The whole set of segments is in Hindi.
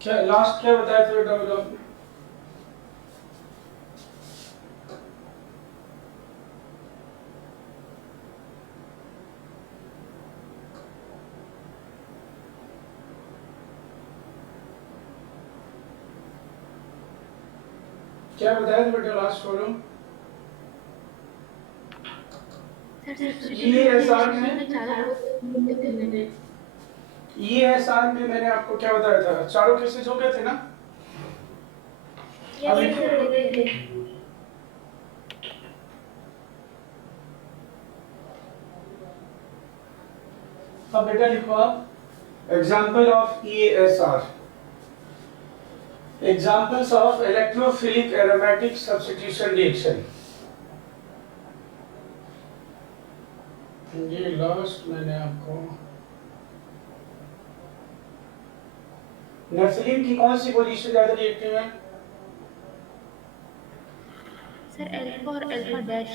क्या लास्ट क्या बताया था बेटा बोलो आपने? क्या बताया था बेटा लास्ट बोलो? EASR में मैंने आपको क्या बताया था? चारों केसेस हो गए थे ना? यस सर हो गए थे। अब बेटा लिखो आप example of EASR। Examples of electrophilic aromatic substitution reaction. ये लास्ट मैंने आपको नैप्थलीन की कौन सी पोजीशन ज्यादा रिएक्टिव है? सर अल्फा और alpha dash.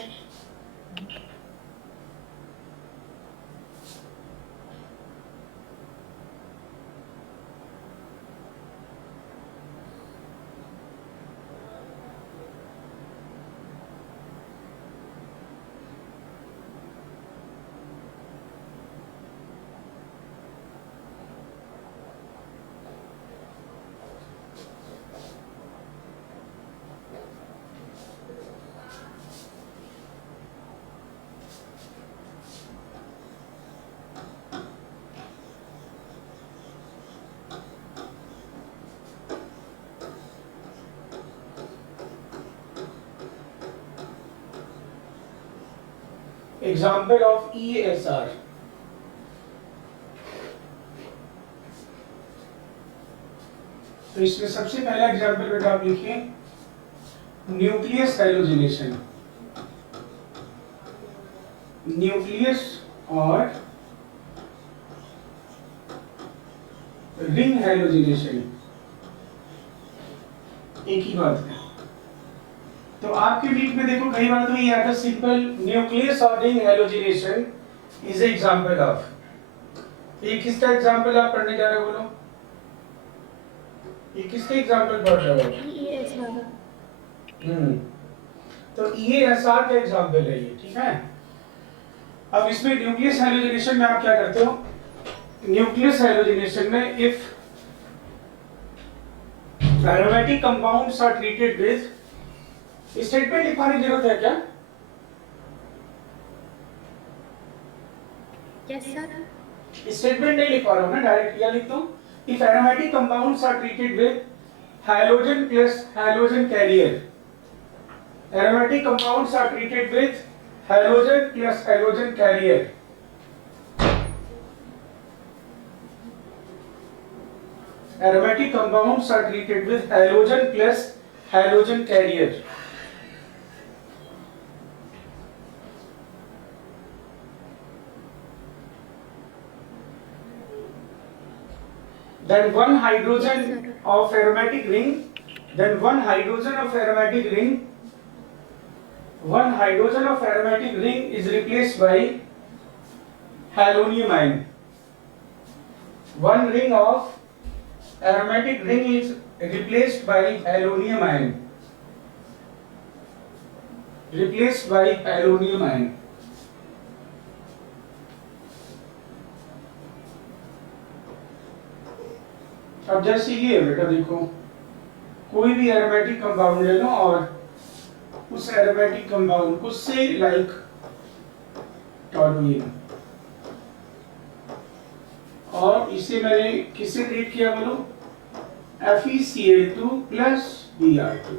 Example of EASR। तो इसमें सबसे पहला एग्जाम्पल बेटा आप लिखिए न्यूक्लियस हैलोजिनेशन। न्यूक्लियस और रिंग हैलोजिनेशन एक ही बात है। तो आपके वीक में देखो कई बार तो ये आता है सिंपल न्यूक्लियस और ring halogenation is example of. ये किसका एग्जांपल आप पढ़ने जा रहे हो बोलो? ये किसके एग्जांपल पढ़ रहे हो? तो EASR का एग्जांपल है ये, ठीक है। अब इसमें न्यूक्लियस हैलोजिनेशन में आप क्या करते हो? न्यूक्लियस हैलोजिनेशन में if aromatic compounds are treated with statement लिखवाने की जरूरत है क्या? Yes sir. स्टेटमेंट नहीं लिखवा रहा हूं ना, डायरेक्ट क्या लिखता हूं? If aromatic compounds are treated with halogen plus halogen carrier. Aromatic compounds are treated with halogen plus halogen carrier. Aromatic compounds are treated with halogen plus halogen carrier. Then one hydrogen of aromatic ring. Then one hydrogen of aromatic ring. One hydrogen of aromatic ring is replaced by halonium ion. One ring of aromatic ring is replaced by halonium ion. Replaced by halonium ion. अब जैसे ये बेटा देखो, कोई भी एरोमेटिक कंपाउंड ले लो और उस एरोमेटिक कंपाउंड को से लाइक टॉलुइन, और इसे मैंने किससे ट्रीट किया बोलो? FeCl2 plus Br2।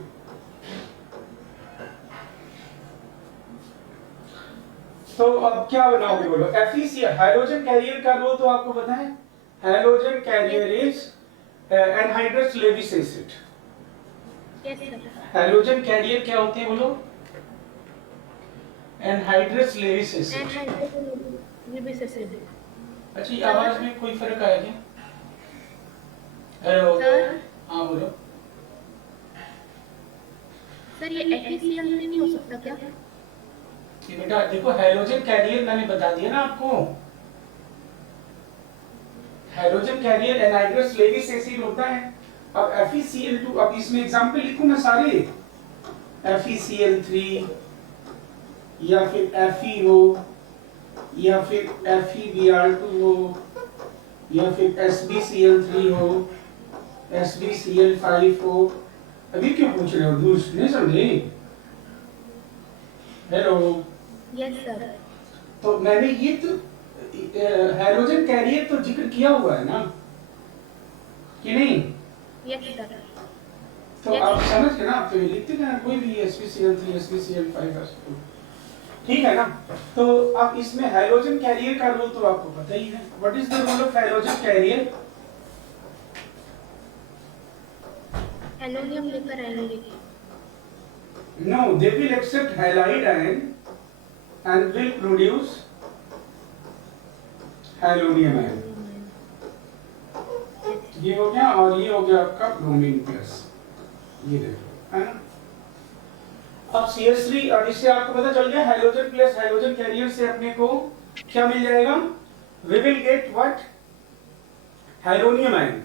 तो अब क्या बनाओगे बोलो? FeCl हाइड्रोजन कैरियर का रोल तो आपको पता है। Hydrogen carrier is anhydrous Lewis acid. Yes sir. Hydrogen carrier क्या होते हैं बोलो? Anhydrous Lewis acid. Lewis acid. अच्छा, आवाज में कोई फर्क आया क्या? Hello sir. हाँ बोलो। सर ये FeCl से नहीं हो सकता क्या? ये बेटा देखो, हाइड्रोजन कैरियर मैंने बता दिया ना आपको। Hydrogen carrier anhydrous Lewis acid होता है, अब FeCl2, अब इसमें एग्जांपल लिखूं मैं सारे, FeCl3 या फिर Fe हो या फिर FeBr2 हो या फिर SbCl3 हो, SbCl5 हो। अभी क्यों पूछ रहे हो दूस, नहीं समझे? हेलो। Yes sir. तो मैंने ये तो हाइड्रोजन कैरियर तो जिक्र किया हुआ है ना कि नहीं? Yes sir. तो आप समझ गए ना, आप तो ये लिखते हैं कोई भी SbCl3 SbCl5 ठीक है ना। तो अब इसमें हाइड्रोजन कैरियर का रोल तो आपको पता ही है। What is the role of hydrogen carrier? एलोनियम लेकर आएंगे। No, they will accept halide ion and will produce hydronium ion. ये हो गया और ये हो गया आपका ब्रोमीन प्लस, ये देखो है ना। अब CH3, और इससे आपको पता चल गया हाइड्रोजन प्लस हाइड्रोजन कैरियर से अपने को क्या मिल जाएगा? We will get what? Hydronium ion.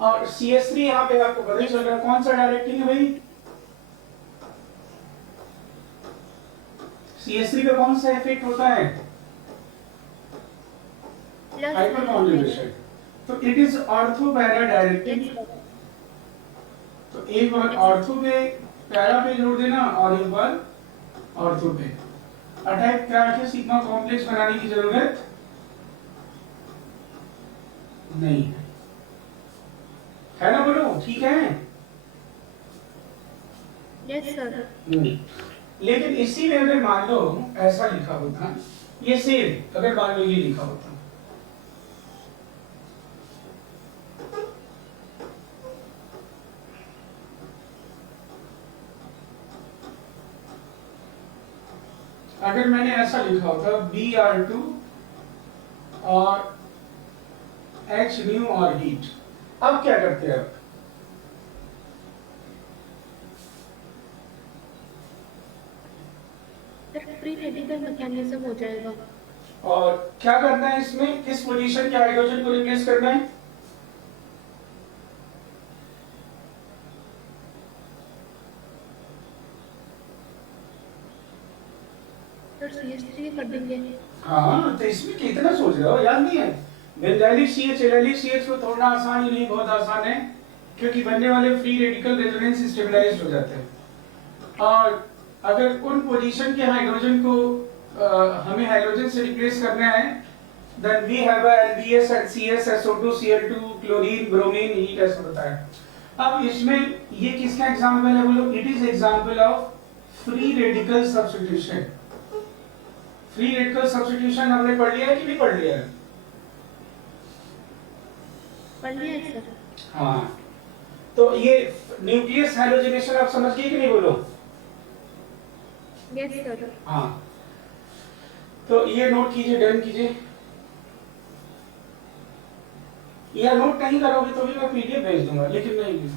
और CH3 यहाँ पे आपको पता चल रहा है कौन सा डायरेक्टिंग है भाई? CH3 का कौन सा इफेक्ट होता है? Hyperconjugation. तो it is ortho para directing. तो एक बार ऑर्थो पे पैरा पे जोड़ देना और एक बार ऑर्थो पे अटैक करके सिग्मा कॉम्प्लेक्स बनाने की जरूरत नहीं है ना, बोलो ठीक है? Yes sir. लेकिन इसी में अगर मान लो ऐसा लिखा होता, ये सेम अगर मान लो ये लिखा होता, अगर मैंने ऐसा लिखा होता Br2 और H न्यू और हीट, अब क्या करते हैं? आप सर फ्री रेडिकल मैकेनिज्म हो जाएगा। और क्या करना है इसमें? किस पोजीशन के हाइड्रोजन को रिप्लेस करना है? सर CH3 कर देंगे। हाँ, तो इसमें कितना सोच रहे हो, याद नहीं है? बेंजाइलिक CH एलिलिक CH को तोड़ना आसान ही नहीं, बहुत आसान है, क्योंकि बनने वाले फ्री रेडिकल रेजोनेंस स्टेबलाइज्ड हो जाते हैं। और अगर उन पोजीशन के हाइड्रोजन को हमें हाइड्रोजन से रिप्लेस करना है, then we have a LBS and CS SO2 Cl2 chlorine bromine heat ऐसा बताया। अब इसमें ये किसका एग्जांपल है बोलो? It is example of free radical substitution. Free radical substitution हमने पढ़ लिया है कि नहीं पढ़ लिया है? पढ़ लिया है सर। हाँ, तो ये न्यूक्लियस हैलोजिनेशन आप समझ गए कि नहीं बोलो? Yes sir. हाँ, तो ये नोट कीजिए, डन कीजिए। या नोट नहीं करोगे तो भी मैं PDF भेज दूंगा, लेकिन नहीं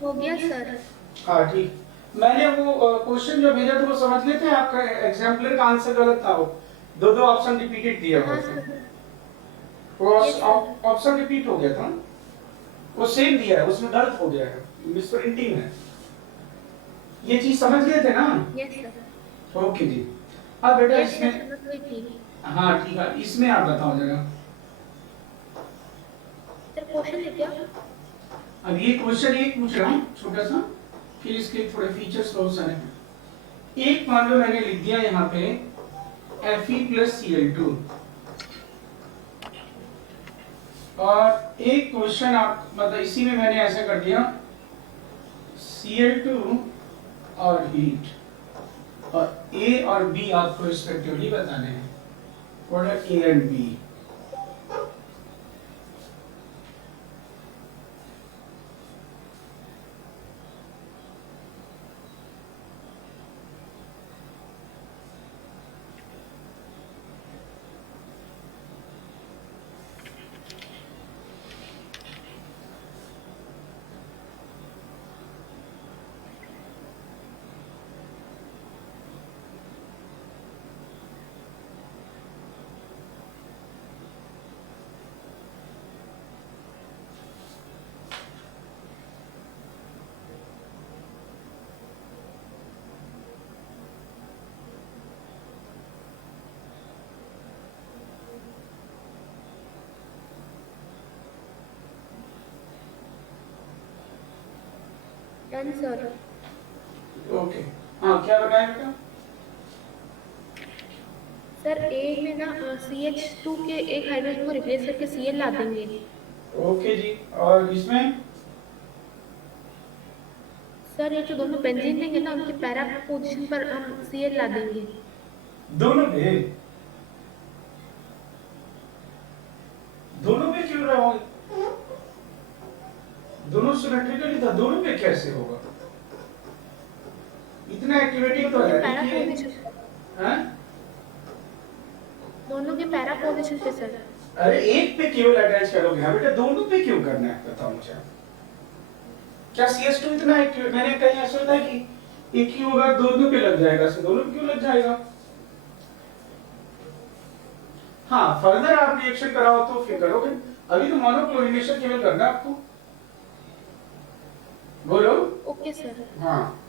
हो गया सर। हाँ ठीक। मैंने वो क्वेश्चन जो भेजा था वो समझ लेते हैं, आपका एग्जाम्पलर का आंसर गलत था, वो दो ऑप्शन रिपीटेड दिया हुआ था। वो ऑप्शन रिपीट हो गया था, वो सेम दिया है, उसमें गलत हो गया है, मिसप्रिंटिंग है। ये चीज समझ गए थे ना? Yes sir. ओके जी। अब बेटा इसमें, थी। हाँ ठीक है, इसमें आप बताओ जरा। सर क्वेश्चन है क्या? अब ये क्वेश्चन एक पूछ रहा हूँ छोटा सा, फिर इसके थोड़े फीचर्स बहुत सारे हैं। एक मान लो मैंने लिख दिया यहाँ पे Fe प्लस Cl2, और एक क्वेश्चन आप मतलब इसी में मैंने ऐसा कर दिया Cl2 और हीट, और A और B आपको रिस्पेक्टिवली बताने हैं, what are A and B। Done sir. Okay, हाँ क्या बताया बेटा? सर ए में ना CH2 के एक हाइड्रोजन को रिप्लेस करके Cl ला देंगे। ओके जी, और इसमें सर ये जो दोनों बेंजीन लेंगे ना उनके पैरा पोजीशन पर हम Cl ला देंगे। दोनों पे, दोनों पे क्यों रहोगे? दोनों सिमेट्रिकली था, दोनों पे कैसे होगा? इतना एक्टिविटी तो दोनों के है पैरा नहीं कि पोजीशन, हैं? दोनों के पैरा पोजीशन पे सर। अरे एक पे केवल अटैच करोगे, हाँ बेटा दोनों पे क्यों करना है बताओ मुझे। क्या CS2 इतना एक्टिव? मैंने कहीं ऐसा था कि एक ही होगा दोनों पे लग जाएगा, से दोनों पे क्यों लग जाएगा? हाँ फर्दर आप रिएक्शन कराओ तो फिर करोगे, अभी तो मोनोक्लोरिनेशन केवल करना है आपको। बोलो। Okay sir. हाँ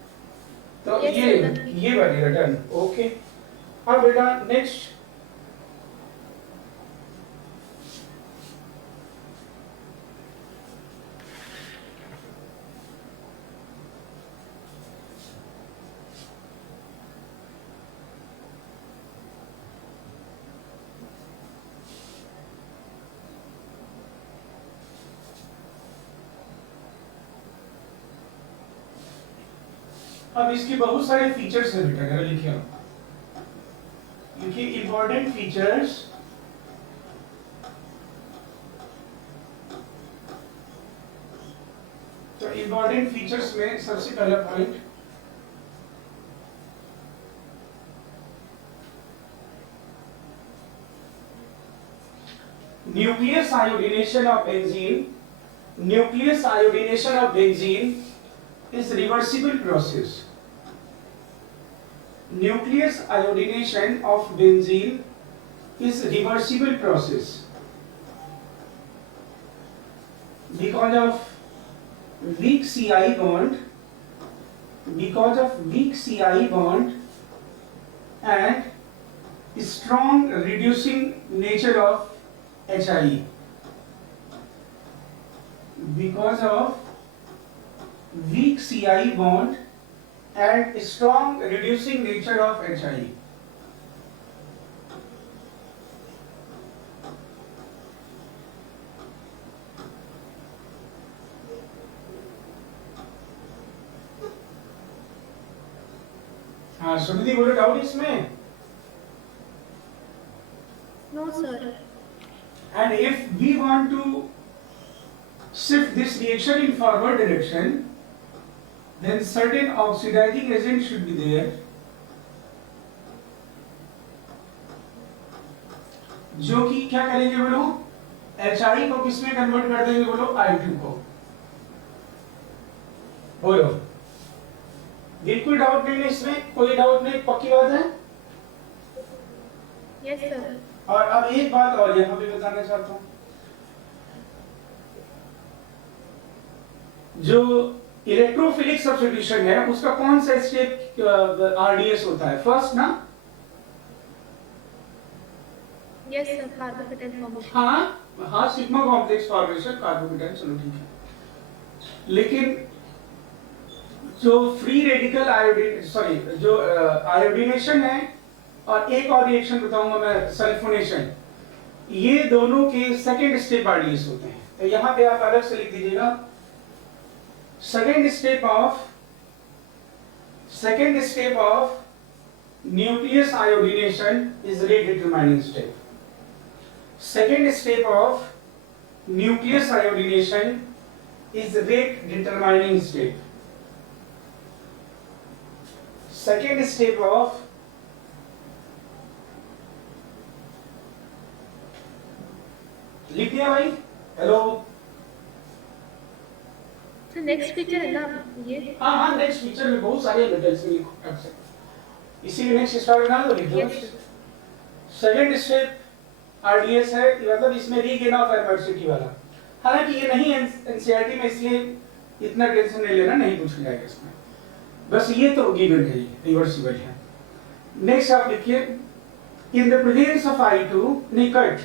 तो Yes, ये sir. ये बनेगा डन। ओके, अब बेटा नेक्स्ट, अब इसके बहुत सारे फीचर्स हैं बेटा, अगर लिखिए लिखिए इंपॉर्टेंट फीचर्स। तो इंपॉर्टेंट फीचर्स में सबसे पहला point, nucleus iodination of benzene, nucleus iodination of benzene is reversible process. Nucleus iodination of benzene is reversible process because of weak CI bond, because of weak CI bond and strong reducing nature of HI, because of weak CI bond and strong reducing nature of HI. हाँ सुनिधि बोलो, डाउट इसमें? No sir. And if we want to shift this reaction in forward direction, then certain oxidizing agent should be there, जो कि क्या करेंगे बोलो, HI को किसमें कन्वर्ट कर देंगे बोलो, I2 को। बोलो, बिल्कुल डाउट नहीं है इसमें, कोई डाउट नहीं, पक्की बात है? Yes sir. और अब एक बात और यहाँ पे बताना चाहता हूँ, जो इलेक्ट्रोफिलिक सब्स्टिट्यूशन है उसका कौन सा स्टेप RDS होता है? फर्स्ट ना? Yes sir, carbocation formation. हाँ हाँ, सिग्मा कॉम्प्लेक्स फॉर्मेशन कार्बोकेटाइन, चलो ठीक है। लेकिन जो फ्री रेडिकल आयोडीन, सॉरी जो आयोडीनेशन है, और एक और रिएक्शन बताऊंगा मैं, सल्फोनेशन, ये दोनों के सेकेंड स्टेप RDS होते हैं। तो यहाँ पे आप अलग से लिख दीजिएगा, second step of nucleus iodination is rate determining step. Second step of nucleus iodination is rate determining step. Second step of लिख दिया भाई? हेलो, सर नेक्स्ट फीचर है ना ये? हाँ हाँ, नेक्स्ट फीचर में बहुत सारे मेटल्स में लिखो कर सकते, इसीलिए नेक्स्ट स्टार्ट करना तो लिख दो। सेकंड स्टेप RDS है, मतलब इसमें रीगेन ऑफ एनर्जी वाला। हालांकि ये नहीं एनसीईआरटी में, इसलिए इतना टेंशन नहीं लेना, नहीं पूछा जाएगा इसमें, बस ये तो गिवन है, रिवर्सिबल है। नेक्स्ट आप लिखिए, in the presence of I2 निकट,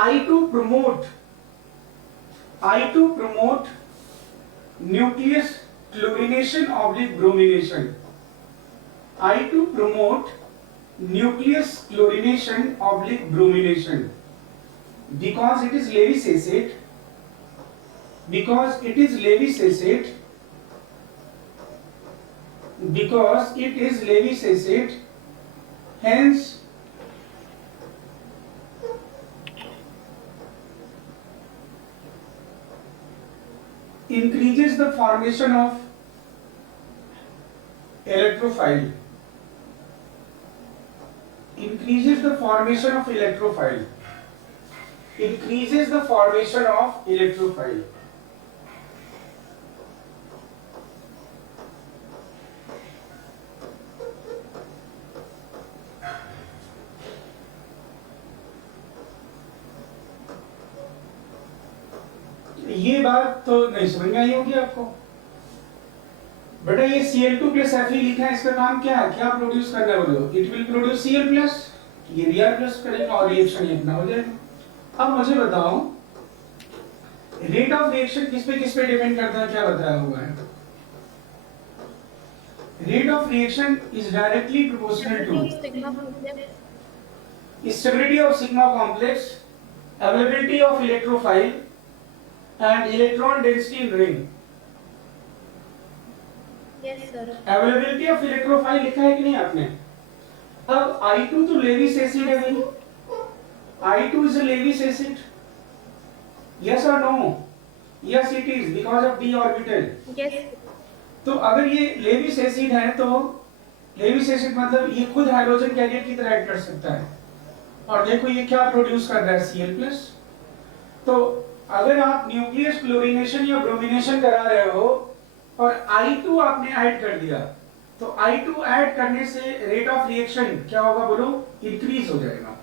I2 promote nucleus chlorination oblique bromination. I2 promote nucleus chlorination oblique bromination because it is Lewis acid. Because it is Lewis acid. Because it is Lewis acid. Hence, increases the formation of electrophile. Increases the formation of electrophile. Increases the formation of electrophile. ये बात तो नहीं समझ में आई होगी आपको। बेटा ये Cl2 प्लस Fe लिखा है, इसका काम क्या है, क्या प्रोड्यूस करना है बोलो? It will produce Cl plus, ये Br प्लस करेगा और रिएक्शन ये अपना हो जाएगा। अब मुझे बताओ रेट ऑफ रिएक्शन किस पे डिपेंड करता है, क्या बताया हुआ है? Rate of reaction is directly proportional to stability of sigma complex, availability of electrophile and electron density in ring. Yes sir. Availability of electrophile लिखा है कि नहीं आपने? अब I2 तो Lewis acid है भाई। I2 is a Lewis acid. Yes or no? Yes it is because of d orbital. Yes. तो अगर ये Lewis acid है तो Lewis acid मतलब ये खुद हाइड्रोजन कैरियर की तरह एक्ट कर सकता है। और देखो ये क्या प्रोड्यूस कर रहा है, Cl+। तो अगर आप न्यूक्लियस क्लोरीनेशन या ब्रोमिनेशन करा रहे हो और I2 आपने ऐड कर दिया, तो I2 ऐड करने से रेट ऑफ रिएक्शन क्या होगा बोलो? इंक्रीज हो जाएगा।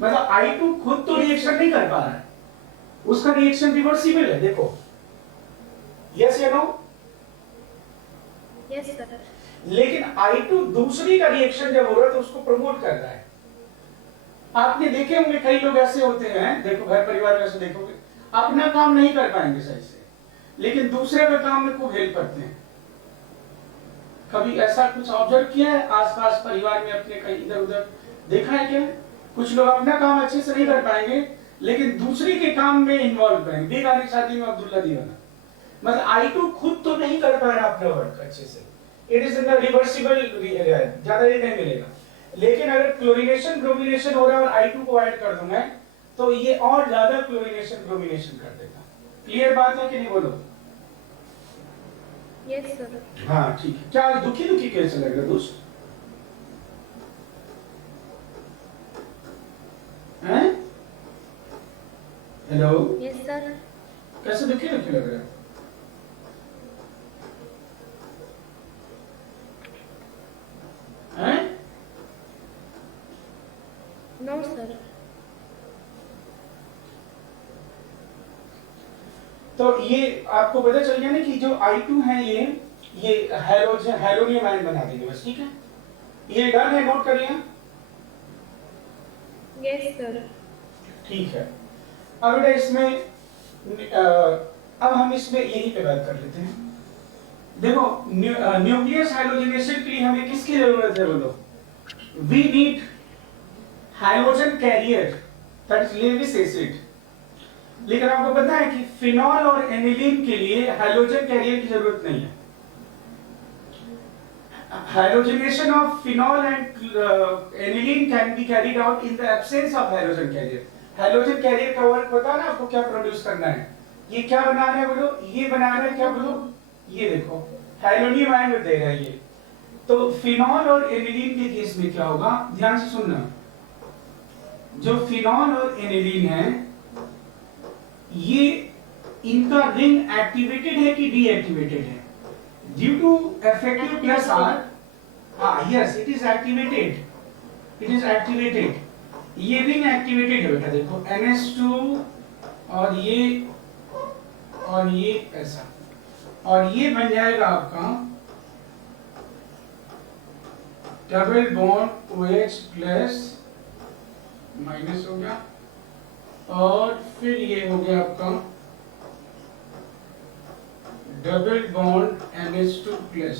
मतलब I2 खुद तो रिएक्शन नहीं कर पा रहा है, उसका रिएक्शन रिवर्सिबल है। देखो यस या नो? Yes sir. लेकिन I2 दूसरी का रिएक्शन जब हो रहा है तो उसको प्रमोट कर रहा है। आपने देखे होंगे कई लोग ऐसे होते हैं, देखो घर परिवार में ऐसे देखोगे, अपना काम नहीं कर पाएंगे सही से, लेकिन दूसरे के काम में खूब हेल्प करते हैं। कभी ऐसा कुछ ऑब्जर्व किया है आसपास परिवार में अपने, कहीं इधर उधर देखा है क्या? कुछ लोग अपना काम अच्छे से नहीं कर पाएंगे लेकिन दूसरे के काम में इन्वॉल्व करेंगे। बेगानी शादी में अब्दुल्ला दीवाना, मतलब I2 खुद तो नहीं कर पा रहा अपना वर्क अच्छे से, it is in the reversible, ज्यादा ये नहीं मिलेगा। लेकिन अगर क्लोरीनेशन ब्रोमिनेशन हो रहा है और I2 को ऐड कर दूं मैं, तो ये और ज्यादा क्लोरीनेशन ब्रोमिनेशन कर देगा। क्लियर बात है कि नहीं बोलो? Yes sir. हाँ ठीक है। क्या दुखी दुखी कैसे लग रहा दोस्त? हैं? हेलो? Yes sir. कैसे दुखी दुखी लग रहा है? हैं? No sir. तो ये आपको पता चल गया ना कि जो I2 है ये हैलोनियम आयन बना देंगे बस, ठीक है? ये डन है, नोट करिए। Yes sir. ठीक है। अब बेटा इसमें अब हम इसमें यही पे बात कर लेते हैं। देखो न्यूक्लियस हाइड्रोजनेशन के लिए हमें किसकी जरूरत है बोलो? We need hydrogen carrier, that is Lewis acid. लेकिन आपको पता है कि फिनॉल और एनिलीन के लिए हाइड्रोजन कैरियर की जरूरत नहीं है। Hydrogenation of phenol and aniline can be carried out in the absence of hydrogen carrier. Hydrogen carrier का वर्क पता है ना आपको, क्या प्रोड्यूस करना है? ये क्या बना रहा है बोलो? ये बना रहा है क्या बोलो? ये देखो हाइड्रोनियम आयन दे रहा है ये। तो फिनॉल और एनिलीन के केस में क्या होगा, ध्यान से सुनना। जो फिनॉल और एनिलीन है ये इनका रिंग एक्टिवेटेड है कि डीएक्टिवेटेड है? Due to effective plus R, हाँ yes it is activated, it is activated. ये रिंग एक्टिवेटेड है बेटा, देखो NH2 और ये ऐसा, और ये बन जाएगा आपका double bond OH plus minus हो गया, और फिर ये हो गया आपका डबल बॉन्ड NH2 प्लस।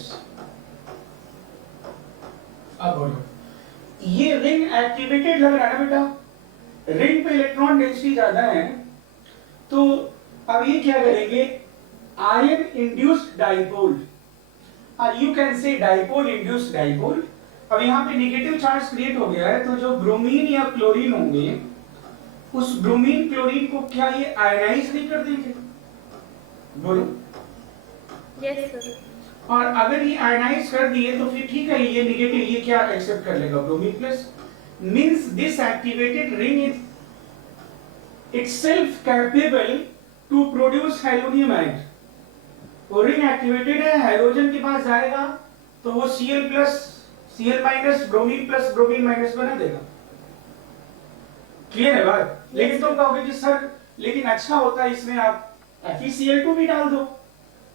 अब बोलो, ये रिंग एक्टिवेटेड लग रहा है ना बेटा, रिंग पे इलेक्ट्रॉन डेंसिटी ज्यादा है, तो अब ये क्या करेंगे, आयन इंड्यूस्ड डाइपोल, और you can say dipole induced dipole. अब यहाँ पे नेगेटिव चार्ज क्रिएट हो गया है, तो जो ब्रोमीन या क्लोरीन होंगे, उस ब्रोमीन क्लोरीन को क्या ये आयनाइज नहीं कर देंगे? बोलो। Yes sir. और अगर ये आयनाइज कर दिए तो फिर ठीक है, ये नेगेटिव ये क्या एक्सेप्ट कर लेगा, bromine plus. Means this activated ring is itself capable to produce halonium ion. वो रिंग एक्टिवेटेड है, हाइड्रोजन के पास जाएगा तो वो Cl plus Cl minus bromine plus bromine minus बना देगा। क्लियर है बात? लेकिन तुम कहोगे कि सर लेकिन अच्छा होता है इसमें आप FeCl2 भी डाल दो।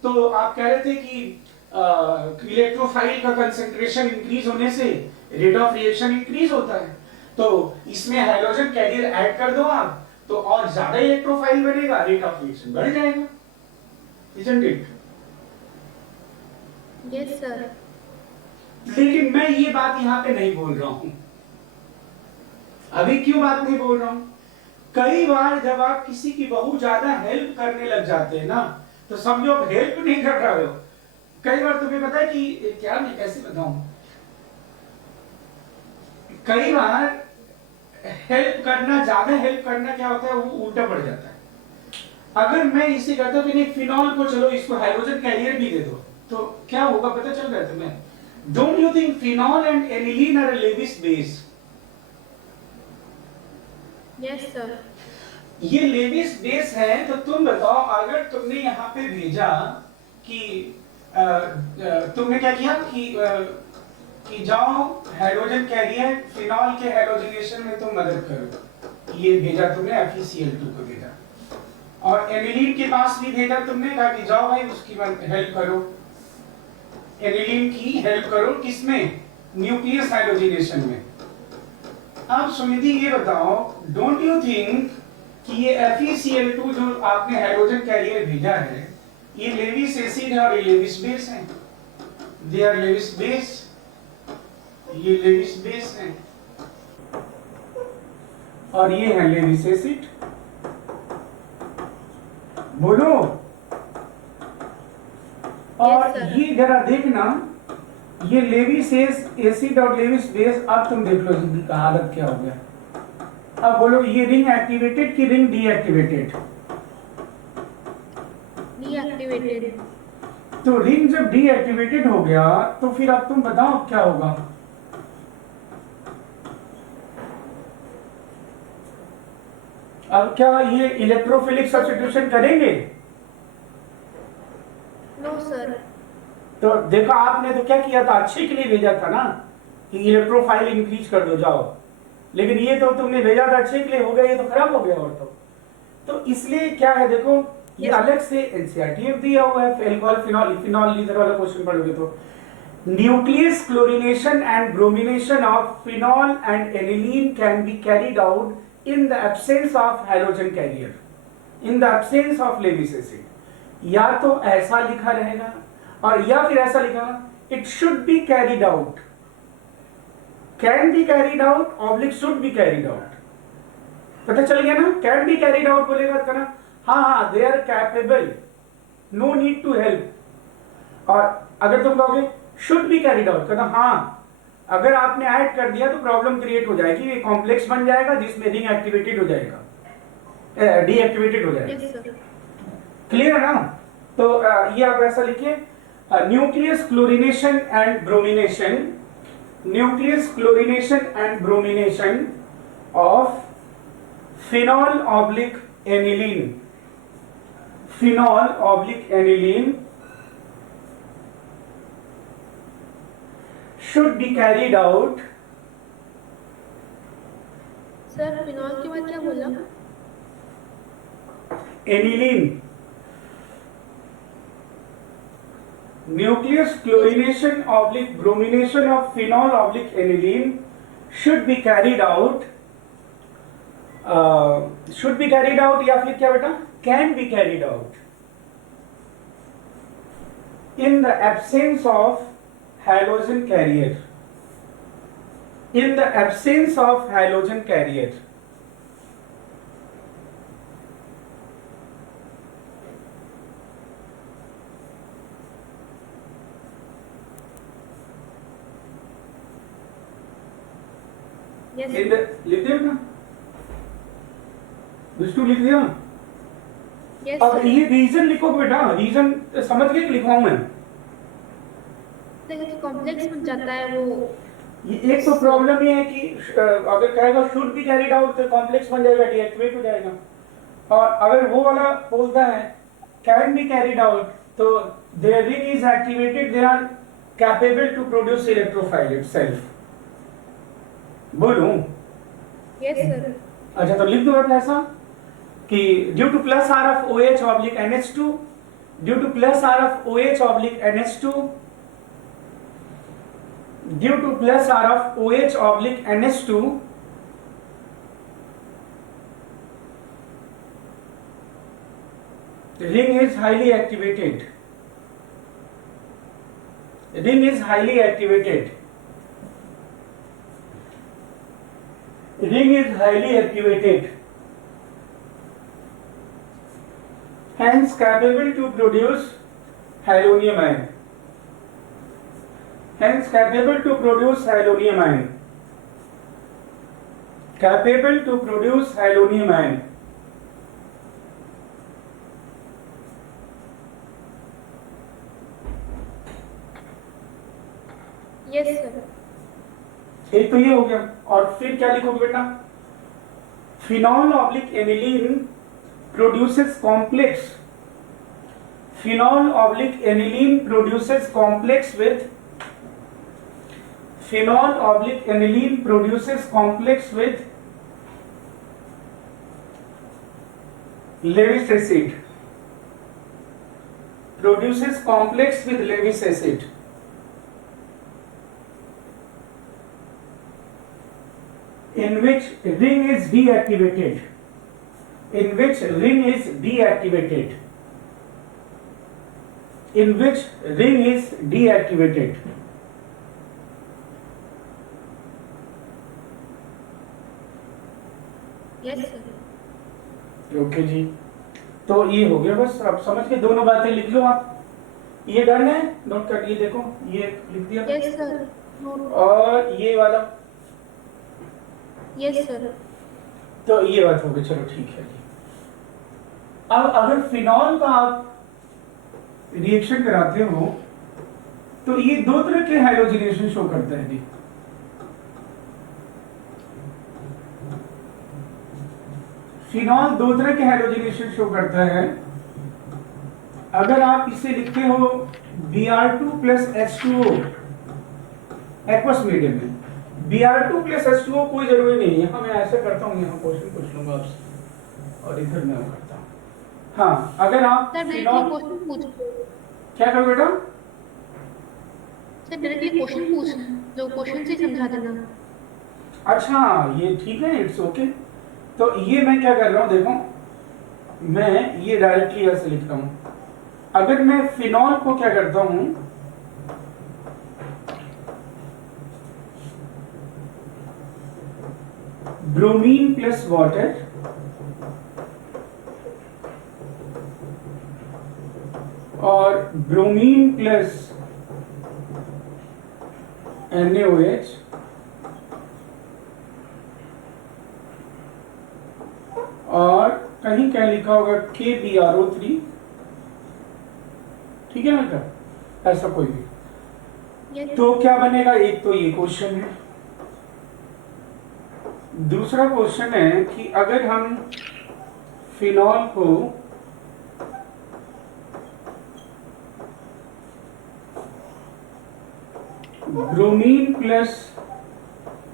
तो आप कह रहे थे कि इलेक्ट्रोफाइल का कंसंट्रेशन इंक्रीज होने से रेट ऑफ रिएक्शन इंक्रीज होता है, तो इसमें हाइड्रोजन कैरियर ऐड कर दो आप, तो और ज्यादा इलेक्ट्रोफाइल बनेगा, रेट ऑफ रिएक्शन बढ़ जाएगा। Isn't it? Yes sir. लेकिन मैं ये बात यहाँ पे नहीं बोल रहा हूं। अभी क्यों बात नहीं बोल रहा हूं? कई बार जब आप किसी की बहुत ज्यादा हेल्प करने लग जाते हैं ना, तो समझो आप हेल्प नहीं कर रहे हो। कई बार तुम्हें पता है कि क्या, मैं कैसे बताऊं, कई बार हेल्प करना, ज्यादा हेल्प करना क्या होता है, वो उल्टा पड़ जाता है। अगर मैं इसे कहता हूं कि नहीं फिनॉल को चलो इसको हाइड्रोजन कैरियर भी दे दो, तो क्या होगा पता चल रहा है तुम्हें? Don't you think phenol and aniline are Lewis base? Yes sir. ये लेविस बेस है, तो तुम बताओ अगर तुमने यहाँ पे भेजा कि तुमने क्या किया कि जाओ हाइड्रोजन कैरियर फिनॉल के हाइड्रोजनेशन में तुम मदद करो, ये भेजा तुमने FeCl2 को भेजा, और एनिलीन के पास भी भेजा तुमने, कहा कि जाओ भाई उसकी हेल्प करो, एनिलीन की हेल्प करो, किसमें? न्यूक्लियस हाइड्रोजनेशन में। अब सुनिधि ये बताओ, डोंट यू थिंक कि ये FeCl2 जो आपने हाइड्रोजन कैरियर भेजा है, ये लेविस एसिड है और ये लेविस बेस है, दे आर लेविस बेस, ये लेविस बेस है और ये है लेविस एसिड। बोलो। और Yes, ये जरा देखना, ये लेविस एसिड और लेविस बेस, अब तुम देख लो इनकी हालत क्या हो गया। अब बोलो, ये रिंग एक्टिवेटेड की रिंग डीएक्टिवेटेड? डीएक्टिवेटेड। तो रिंग जब डीएक्टिवेटेड हो गया तो फिर अब तुम बताओ क्या होगा? अब क्या ये इलेक्ट्रोफिलिक सब्स्टिट्यूशन करेंगे? No sir. तो देखो आपने तो क्या किया था, अच्छे के लिए भेजा था ना कि इलेक्ट्रोफाइल इंक्रीज कर दो जाओ, लेकिन ये तो तुमने भेजा था अच्छे के लिए, हो गया ये तो खराब हो गया। और तो इसलिए क्या है देखो, ये अलग से एनसीईआरटी दिया हुआ है, अल्कोहल फिनॉल फिनॉल लीथर वाला क्वेश्चन पढ़ोगे तो nucleus chlorination and bromination of phenol and aniline can be carried out in the absence of hydrogen carrier, in the absence of Lewis acid. या तो ऐसा लिखा रहेगा और या फिर ऐसा लिखा, it should be carried out, can be carried out oblique should be carried out. पता चल गया ना? कैन बी कैरिड आउट बोलेगा तो ना हाँ they are capable, no need to help. और अगर तुम कहोगे शुड बी कैरिड आउट, कहना हाँ अगर आपने ऐड कर दिया तो प्रॉब्लम क्रिएट हो जाएगी, ये कॉम्प्लेक्स बन जाएगा जिसमें रिंग एक्टिवेटेड हो जाएगा, डीएक्टिवेटेड हो जाएगा। Yes sir. क्लियर है ना? तो ये आप ऐसा लिखिए, nucleus chlorination and bromination, nucleus chlorination and bromination of phenol oblique aniline, phenol oblique aniline should be carried out। Sir phenol के बाद क्या बोला? Aniline, nucleus chlorination oblique bromination of phenol oblique aniline should be carried out, should be carried out या फिर क्या बेटा, can be carried out, in the absence of halogen carrier, in the absence of halogen carrier, Yes. in the लिख दिया ना, विष्णु लिख दिया। Yes, अब sir. ये रीजन लिखो बेटा, रीजन समझ गए कि लिखवाऊं मैं? देखो कॉम्प्लेक्स बन जाता है वो। ये एक तो प्रॉब्लम ये है कि अगर कहेगा शुड बी कैरिड आउट तो कॉम्प्लेक्स बन जाएगा, डीएक्टिवेट हो जाएगा। और अगर वो वाला बोलता है कैन बी कैरिड आउट तो their ring is activated, they are capable to produce electrophile itself. बोलूं? Yes, sir. अच्छा तो लिख दो आप ऐसा कि due to plus R of OH oblique NH2, due to plus R of OH oblique NH2, due to plus R of OH oblique NH2, ring is highly activated, ring is highly activated, ring is highly activated, hence capable to produce halonium ion, hence capable to produce halonium ion, capable to produce halonium ion. Yes, sir. एक तो ये हो गया। और फिर क्या लिखोगे बेटा? Phenol oblique aniline produces complex, phenol oblique aniline produces complex with, phenol oblique aniline produces complex with Lewis acid, produces complex with Lewis acid. In which ring is deactivated, in which ring is deactivated, in which ring is deactivated. Yes, sir. Okay जी, तो ये हो गया बस। आप समझ के दोनों बातें लिख लो आप। ये डन है, नोट कर ये देखो, ये लिख दिया। Yes, sir. Note. और ये वाला, Yes, sir. तो ये बात हो गई, चलो ठीक है जी। अब अगर फिनॉल का आप रिएक्शन कराते हो तो ये दो तरह के हाइड्रोजनेशन शो करता है जी। फिनॉल दो तरह के हाइड्रोजनेशन शो करता है। अगर आप इसे लिखते हो Br2 plus H2O aqueous medium में, Br2 प्लस H2O कोई जरूरी नहीं है। मैं ऐसे करता हूँ, यहाँ क्वेश्चन पूछ लूंगा आपसे और इधर मैं करता हूँ। हाँ, अगर आप सर फिनॉल डायरेक्टली क्वेश्चन पूछ, क्या करो बेटा? सर डायरेक्टली क्वेश्चन पूछ, जो क्वेश्चन से समझा देना। अच्छा ये ठीक है, इट्स ओके। तो ये मैं क्या कर रहा हूँ देखो, मैं ये डायरेक्टली ऐसे लिखता हूँ। अगर मैं फिनॉल को क्या करता हूँ, ब्रोमीन प्लस वाटर और ब्रोमीन प्लस NaOH और कहीं क्या लिखा होगा KBRO3, ठीक है ना बेटा, ऐसा कोई भी। Yes. तो क्या बनेगा? एक तो ये क्वेश्चन है। दूसरा क्वेश्चन है कि अगर हम फिनॉल को bromine plus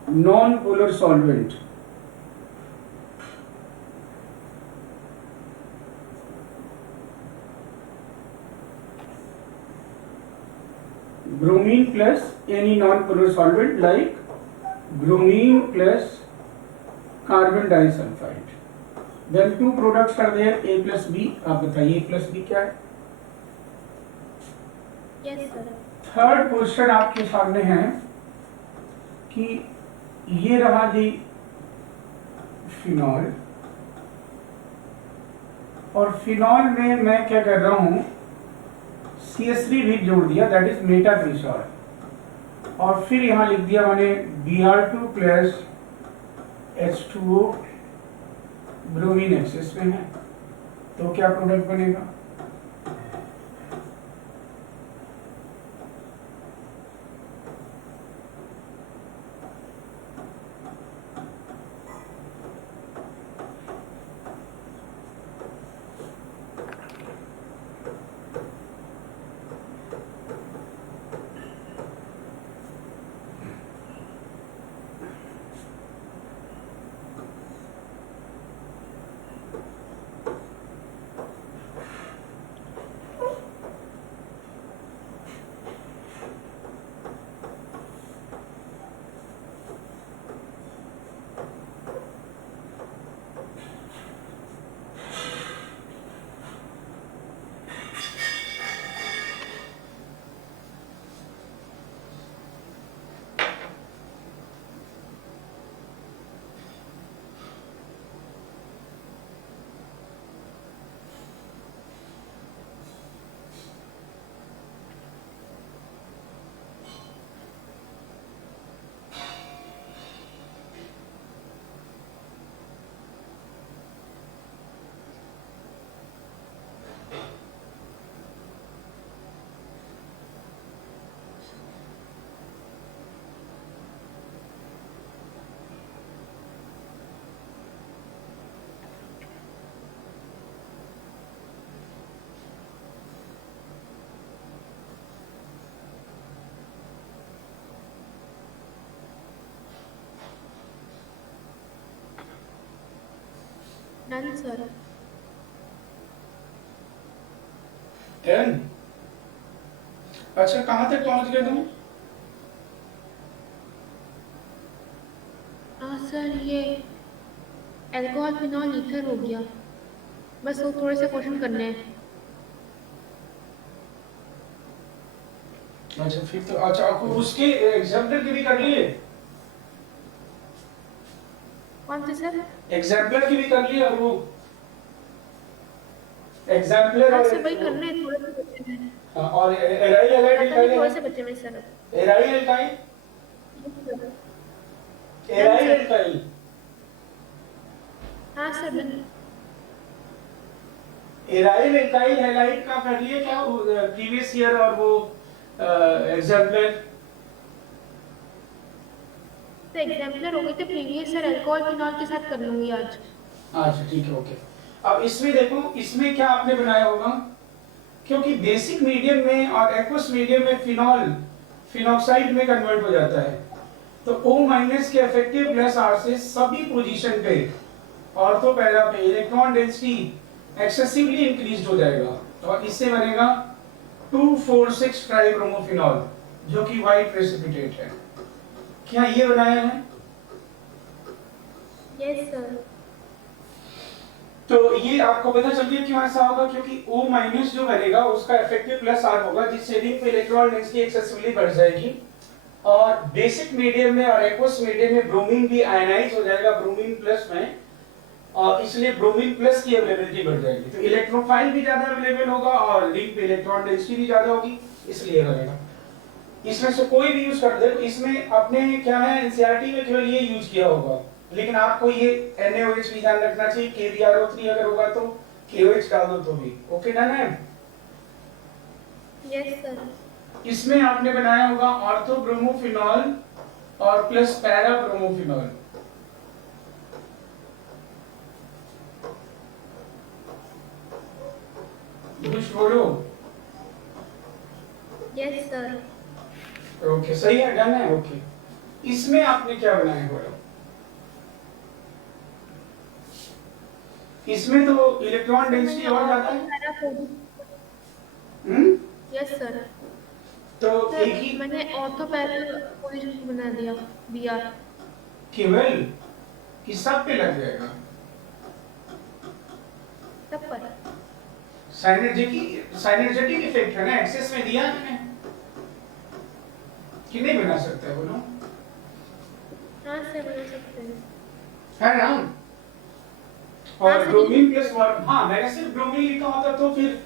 non polar solvent, bromine plus any non-polar solvent like bromine plus carbon disulfide. Then two products are there, A plus B. आप बताइए A plus B क्या है? Yes sir. थर्ड क्वेश्चन आपके सामने है कि ये रहा जी फिनॉल, और फिनॉल में मैं क्या कर रहा हूँ, CH3 भी जोड़ दिया, दैट इज मेटाक्रिसॉल, और फिर यहाँ लिख दिया मैंने Br2 plus H2O, bromine access में है, तो क्या प्रोडक्ट बनेगा? Done sir. 10। अच्छा, कहाँ तक पहुँच गए तुम? सर ये अल्कोहल फिनॉल ईथर हो गया, बस वो थोड़े से क्वेश्चन करने हैं। अच्छा, फिर तो अच्छा, आपको उसके एग्जाम्पलर की भी कर लिए? कौन से सर? एग्जाम्पलर की भी कर लिए, और वो एग्जाम्पलर हाँ और सर, वही करने हैं, थोड़े से बच्चे हैं। हाँ, और एराइल एलाइड पता नहीं, थोड़े एल्काइल से बच्चे में सर। है, aryl alkyl, done aryl sir. Alkyl, हाँ sir done. Aryl alkyl halide का कर लिए क्या, प्रीवियस ईयर और वो एग्जाम्पलर? तो एग्जाम्पलर हो गई, तो प्रीवियस सर अल्कोहल फिनॉल के साथ कर लूंगी आज। अच्छा ठीक है, ओके। अब इसमें देखो, इसमें क्या आपने बनाया होगा, क्योंकि बेसिक मीडियम में और एक्वस मीडियम में फिनॉल फिनॉक्साइड में कन्वर्ट हो जाता है, तो O माइनस के इफेक्टिव प्लस R से सभी पोजीशन पे ऑर्थो पैरा पे इलेक्ट्रॉन डेंसिटी एक्सेसिवली इंक्रीज हो जाएगा, और इससे बनेगा 2,4,6 ट्राइब्रोमोफिनॉल, जो कि वाइट प्रेसिपिटेट है। क्या ये बनाया है? Yes sir. तो ये आपको पता चल गया क्यों ऐसा होगा, क्योंकि O माइनस जो बनेगा उसका इफेक्टिव प्लस R होगा, जिससे रिंग पे इलेक्ट्रॉन डेंसिटी एक्सेसिवली बढ़ जाएगी, और बेसिक मीडियम में और एक्वस मीडियम में ब्रोमीन भी आयनाइज हो जाएगा ब्रोमीन प्लस में, और इसलिए ब्रोमीन प्लस की अवेलेबिलिटी बढ़ जाएगी, तो इलेक्ट्रोफाइल भी ज्यादा अवेलेबल होगा और रिंग पे इलेक्ट्रॉन डेंसिटी भी ज्यादा होगी, इसलिए बनेगा। इसमें से कोई भी यूज कर दे, इसमें अपने क्या है एनसीईआरटी में केवल ये यूज किया होगा, लेकिन आपको ये NaOH भी ध्यान रखना चाहिए, KBrO3 अगर होगा तो KOH डाल दो तो भी ओके ना मैम? Yes sir. इसमें आपने बनाया होगा ऑर्थोब्रोमोफिनॉल और प्लस पैराब्रोमोफिनॉल, कुछ बोलो। Yes sir. ओके, सही है, डन है, ओके। इसमें आपने क्या बनाया बोलो? इसमें तो इलेक्ट्रॉन डेंसिटी और ज्यादा है। Yes sir. तो सर एक ही मैंने ऑर्थो पैरा पोजीशन बना दिया, BR। केवल कि सब पे लग जाएगा, सब पर। साइनर्जेटिक इफेक्ट है ना, एक्सेस में दिया है मैंने। सकता है, बोलो। हाँ सर बना सकते हैं। है ना? हाँ और सर, ब्रोमीन प्लस वाटर, हाँ मैंने सिर्फ ब्रोमीन लिखा होता तो फिर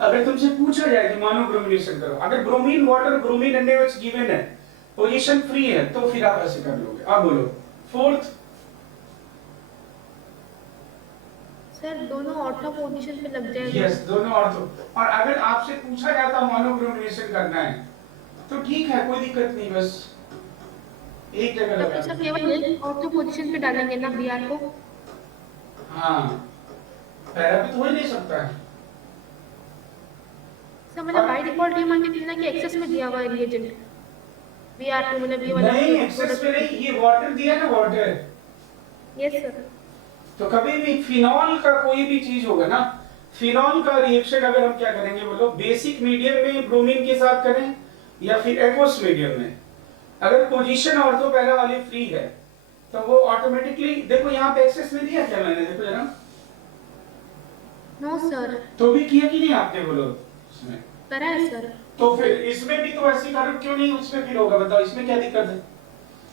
अगर तुमसे पूछा जाए कि मानो ब्रोमिनेशन करो, अगर bromine water bromine NaOH given है, पोजीशन फ्री है, तो फिर आप ऐसे कर लोगे। अब बोलो फोर्थ। सर दोनों ऑर्थो पोजीशन पे लग जाएगा। यस, दोनों ऑर्थो। और अगर आपसे पूछा जाता मानो ब्रोमिनेशन करना है तो ठीक है, कोई दिक्कत नहीं, बस एक जगह तब लगा तो सर दो। केवल ऑर्थो पोजीशन पे डालेंगे ना Br को। हाँ, पैरा पे तो हो ही नहीं सकता है। सर मतलब बाय डिफॉल्ट ये मान के चलना कि एक्सेस में दिया हुआ है रिएजेंट Br2, मतलब ये वाला नहीं, एक्सेस पे नहीं, ये वाटर दिया ना, वाटर। Yes sir. तो कभी भी फिनॉल का कोई भी चीज होगा ना, फिनॉल का रिएक्शन अगर हम क्या करेंगे बोलो, बेसिक मीडियम में ब्रोमीन के साथ करें या फिर एक्वस मीडियम में, अगर पोजीशन ऑर्थो पैरा वाली फ्री है तो वो ऑटोमेटिकली, देखो यहाँ पे एक्सेस में दिया क्या मैंने, देखो जरा। No sir. तो भी किया कि नहीं आपने, बोलो इसमें। करा है सर। तो फिर इसमें भी तो ऐसी करो, क्यों नहीं उसमें फिर होगा, बताओ इसमें क्या दिक्कत है?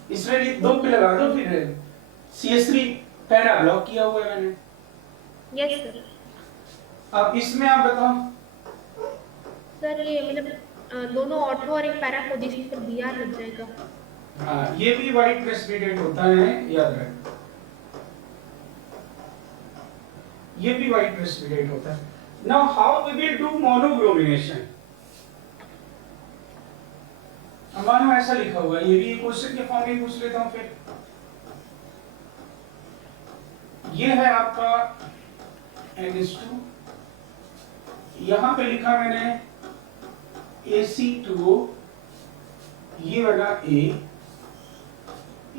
इसमें भी दो पे लगा दो, फिर CS3 पैरा ब्लॉक किया हुआ है मैंने। Yes sir. अब इसमें आप बताओ। सर ये मतलब दोनों ऑर्थो और एक पैरा पोजीशन पर Br लग जाएगा। हाँ, ये भी वाइट प्रेसिपिटेट होता है, याद रख, ये भी वाइट प्रेसिपिटेट होता है। Now how we will do monobromination. मानो ऐसा लिखा हुआ है, ये भी क्वेश्चन के फॉर्म में पूछ लेता हूं फिर। ये है आपका NH2, यहां पे लिखा मैंने AC2O, ये बना A,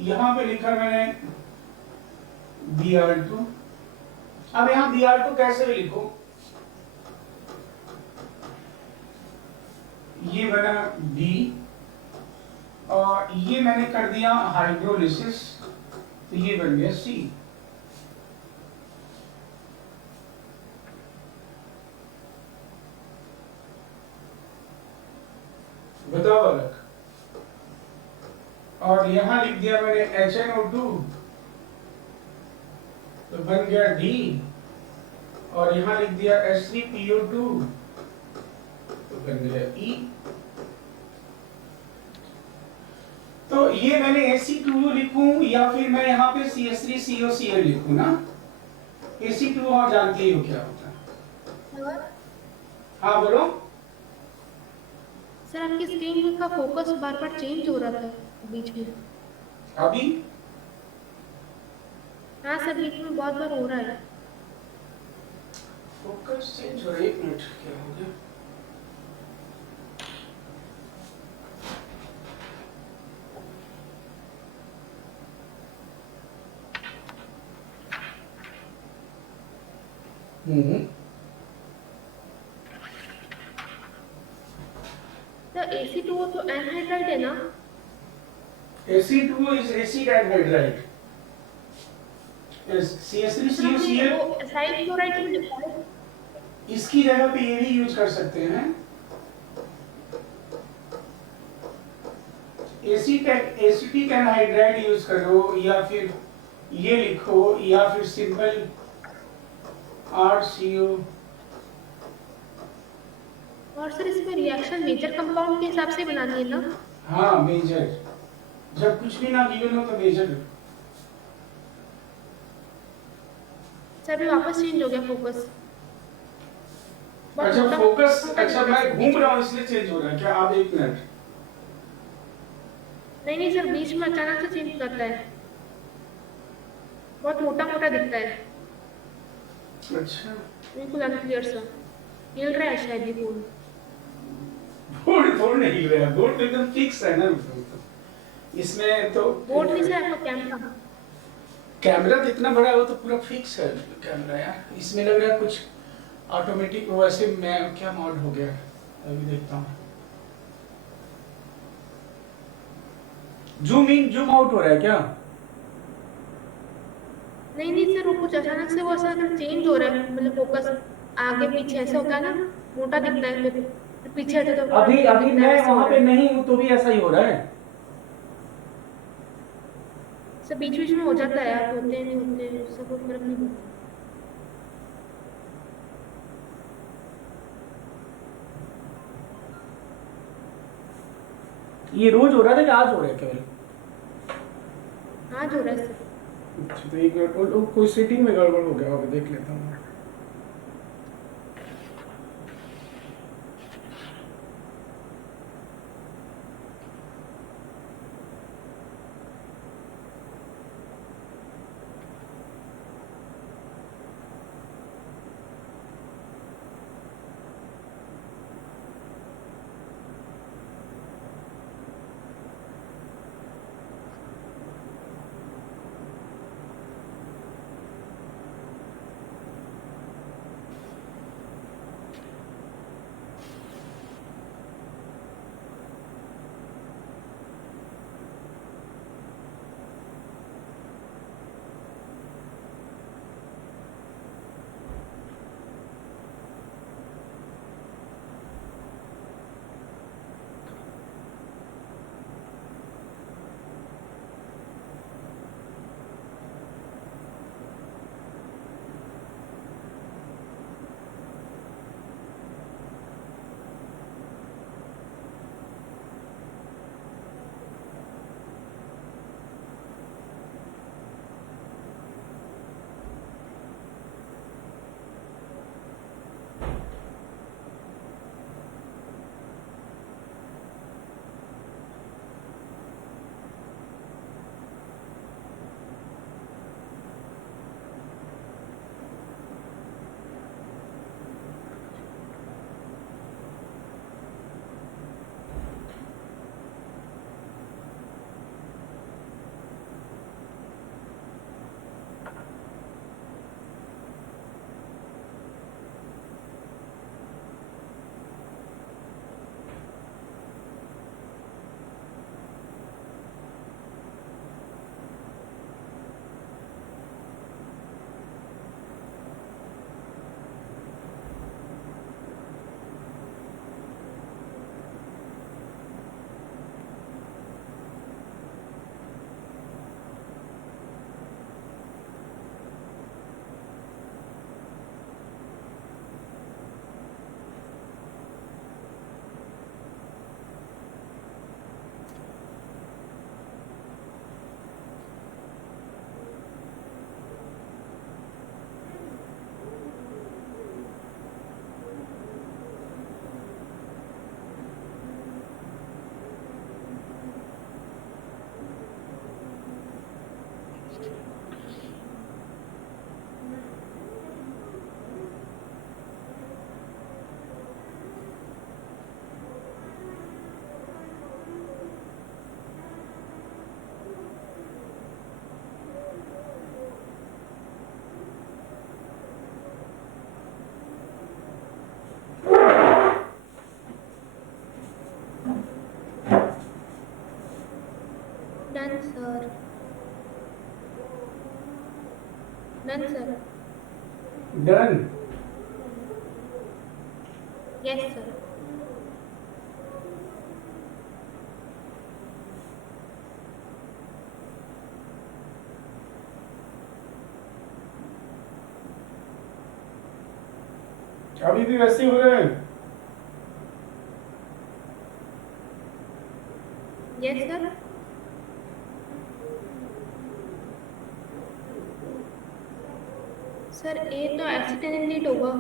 यहां पे लिखा मैंने Br2। अब यहां Br2 कैसे भी लिखो, ये बना B, और ये मैंने कर दिया हाइड्रोलिसिस, तो ये बन गया C। बताओ अलग। और यहां लिख दिया मैंने HNO2, तो बन गया D, और यहां लिख दिया H3PO2, तो बन गया E। तो ये मैंने AC2O लिखूं या फिर मैं यहाँ पे CS3COCl लिखूं ना, AC2O और जानते ही हो क्या होता है। हाँ बोलो। सर आपकी स्क्रीन का फोकस बार बार चेंज हो रहा था बीच में। अभी हाँ सर बीच में बहुत बार हो रहा है। फोकस चेंज हो रहा है, एक मिनट, क्या हो गया? सर AC2O तो एनहाइड्राइड है ना? AC2O is acid anhydride. Yes, CS3COCl वो एसाइड क्लोराइड में लिखा है। इसकी जगह पे ये भी यूज कर सकते हैं, एसिटिक एनहाइड्राइड यूज करो, या फिर ये लिखो, या फिर सिंपल RCO। और सर इसमें रिएक्शन मेजर कंपाउंड के हिसाब से बनानी है ना? हाँ मेजर, जब कुछ भी ना गिवन हो तो मेजर। सर अभी वापस चेंज हो गया फोकस। अच्छा फोकस, अच्छा मैं घूम रहा हूँ इसलिए चेंज हो रहा है क्या? आप एक मिनट। नहीं नहीं सर बीच में अचानक से चेंज करता है, बहुत मोटा मोटा दिखता है। अच्छा, बिल्कुल अनक्लियर सा हिल रहा है शायद ये बोर्ड। बोर्ड थोड़ा नहीं हिल रहा है, बोर्ड तो एकदम फिक्स है ना। इसमें तो बोर्ड नहीं सर आपका कैमरा। कैमरा तो इतना बड़ा है, वो तो पूरा फिक्स है कैमरा यार। इसमें लग रहा है कुछ ऑटोमेटिक, वैसे मैं क्या मॉड हो गया, अभी देखता हूँ। जूम इन जूम आउट हो रहा है क्या? नहीं नहीं सर वो कुछ अचानक से वो ऐसा चेंज हो रहा है, मतलब फोकस आगे पीछे ऐसा होता है ना, मोटा दिखता है फिर पीछे हटे तो अभी दिखता है, मैं ऐसा हो वहां रहा पे है। नहीं हूँ तो भी ऐसा ही हो रहा है। सब बीच बीच में हो जाता है यार, होते नहीं होते उससे कोई फर्क नहीं पड़ता। ये रोज हो रहा था कि आज हो रहा है केवल? आज हो रहा है सर। अच्छा, तो एक मिनट, कोई सेटिंग में गड़बड़ हो गया होगा, देख लेता हूँ। Done sir. Done sir. Done. Yes sir. अभी भी वैसे ही हो रहे हैं? Yes sir. सर ए तो एक्सीडेंट डिलीट होगा।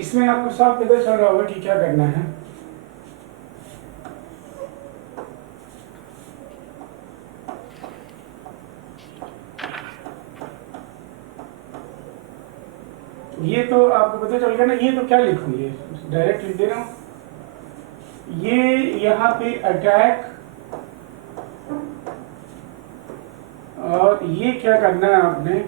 इसमें आपको साफ पता चल रहा होगा कि क्या करना है। ये तो आपको पता चल गया ना, ये तो क्या लिखूं, ये डायरेक्ट लिख दे रहा हूं। ये यहाँ पे अटैक, और ये क्या करना है आपने,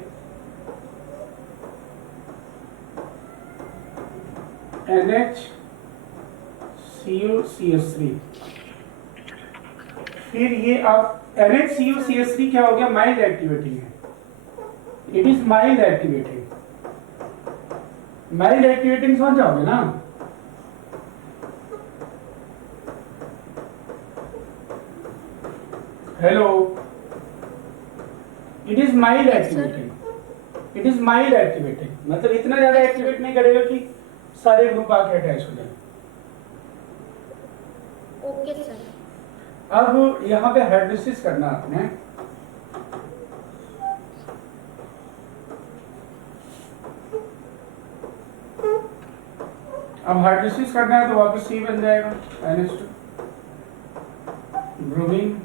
NHCOCH3। फिर ये आप NHCOCH3 क्या हो गया, माइल्ड एक्टिवेटिंग है। It is mild activating. Mild activating समझ जाओगे ना। Hello, it is mild Yes, sir. Activating, it is mild activating, मतलब इतना ज्यादा एक्टिवेट नहीं करेगा कि सारे ग्रुप आके अटैच हो जाए। Okay sir. अब यहाँ पे हाइड्रोलिसिस करना आपने, अब हाइड्रोलिसिस करना है तो वापस सी बन जाएगा NH2 ब्रोमीन।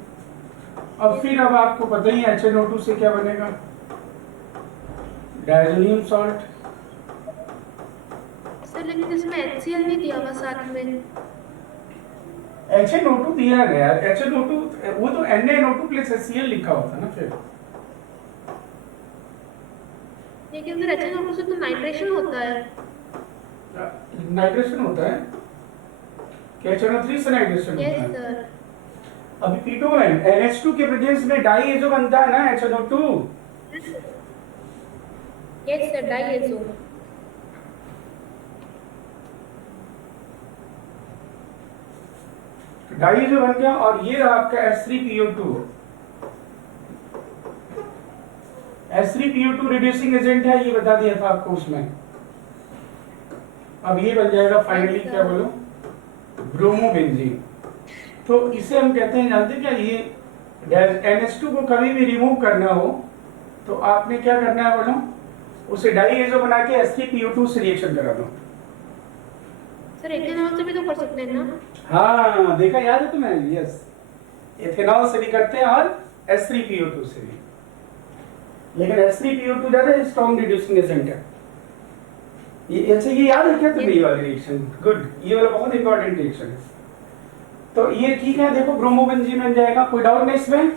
अब फिर अब आपको पता ही है HNO2 से क्या बनेगा, डायजोनियम सॉल्ट। सर लेकिन इसमें HCl नहीं दिया हुआ साथ में। HNO2 दिया गया, HNO2 वो तो NaNO2 प्लस HCl लिखा होता ना फिर। लेकिन सर HNO2 से तो नाइट्रेशन होता है। नाइट्रेशन होता है कि HNO3 से नाइट्रेशन होता यस है। सर। अभी कीटोन NH2 के प्रेजेंस में डाई जो बनता है ना HNO2, यस सर, डाइएज़ो। डाई जो बन गया और ये रहा आपका H3PO2। H3PO2 रिड्यूसिंग एजेंट है, ये बता दिया था आपको उसमें। अब ये बन जाएगा फाइनली क्या बोलो, ब्रोमोबेंजीन। तो इसे हम कहते हैं, जानते क्या, ये NH2 को कभी भी रिमूव करना हो तो आपने क्या करना है बोलो, उसे डाईएजो बना के H3PO2 से रिएक्शन करा दो। सर एथेनॉल से भी तो कर सकते हैं ना। हाँ देखा, याद है तुम्हें? यस, एथेनॉल से भी करते हैं और H3PO2 से भी, लेकिन H3PO2 ज्यादा स्ट्रॉन्ग रिड्यूसिंग एजेंट है। ये अच्छा, ये याद है क्या तुम्हें ये वाली रिएक्शन? गुड, ये वाला बहुत इंपॉर्टेंट रिएक्शन है। तो ये ठीक है, देखो ब्रोमोबेंजीन बन जाएगा, कोई डाउट नहीं इसमें?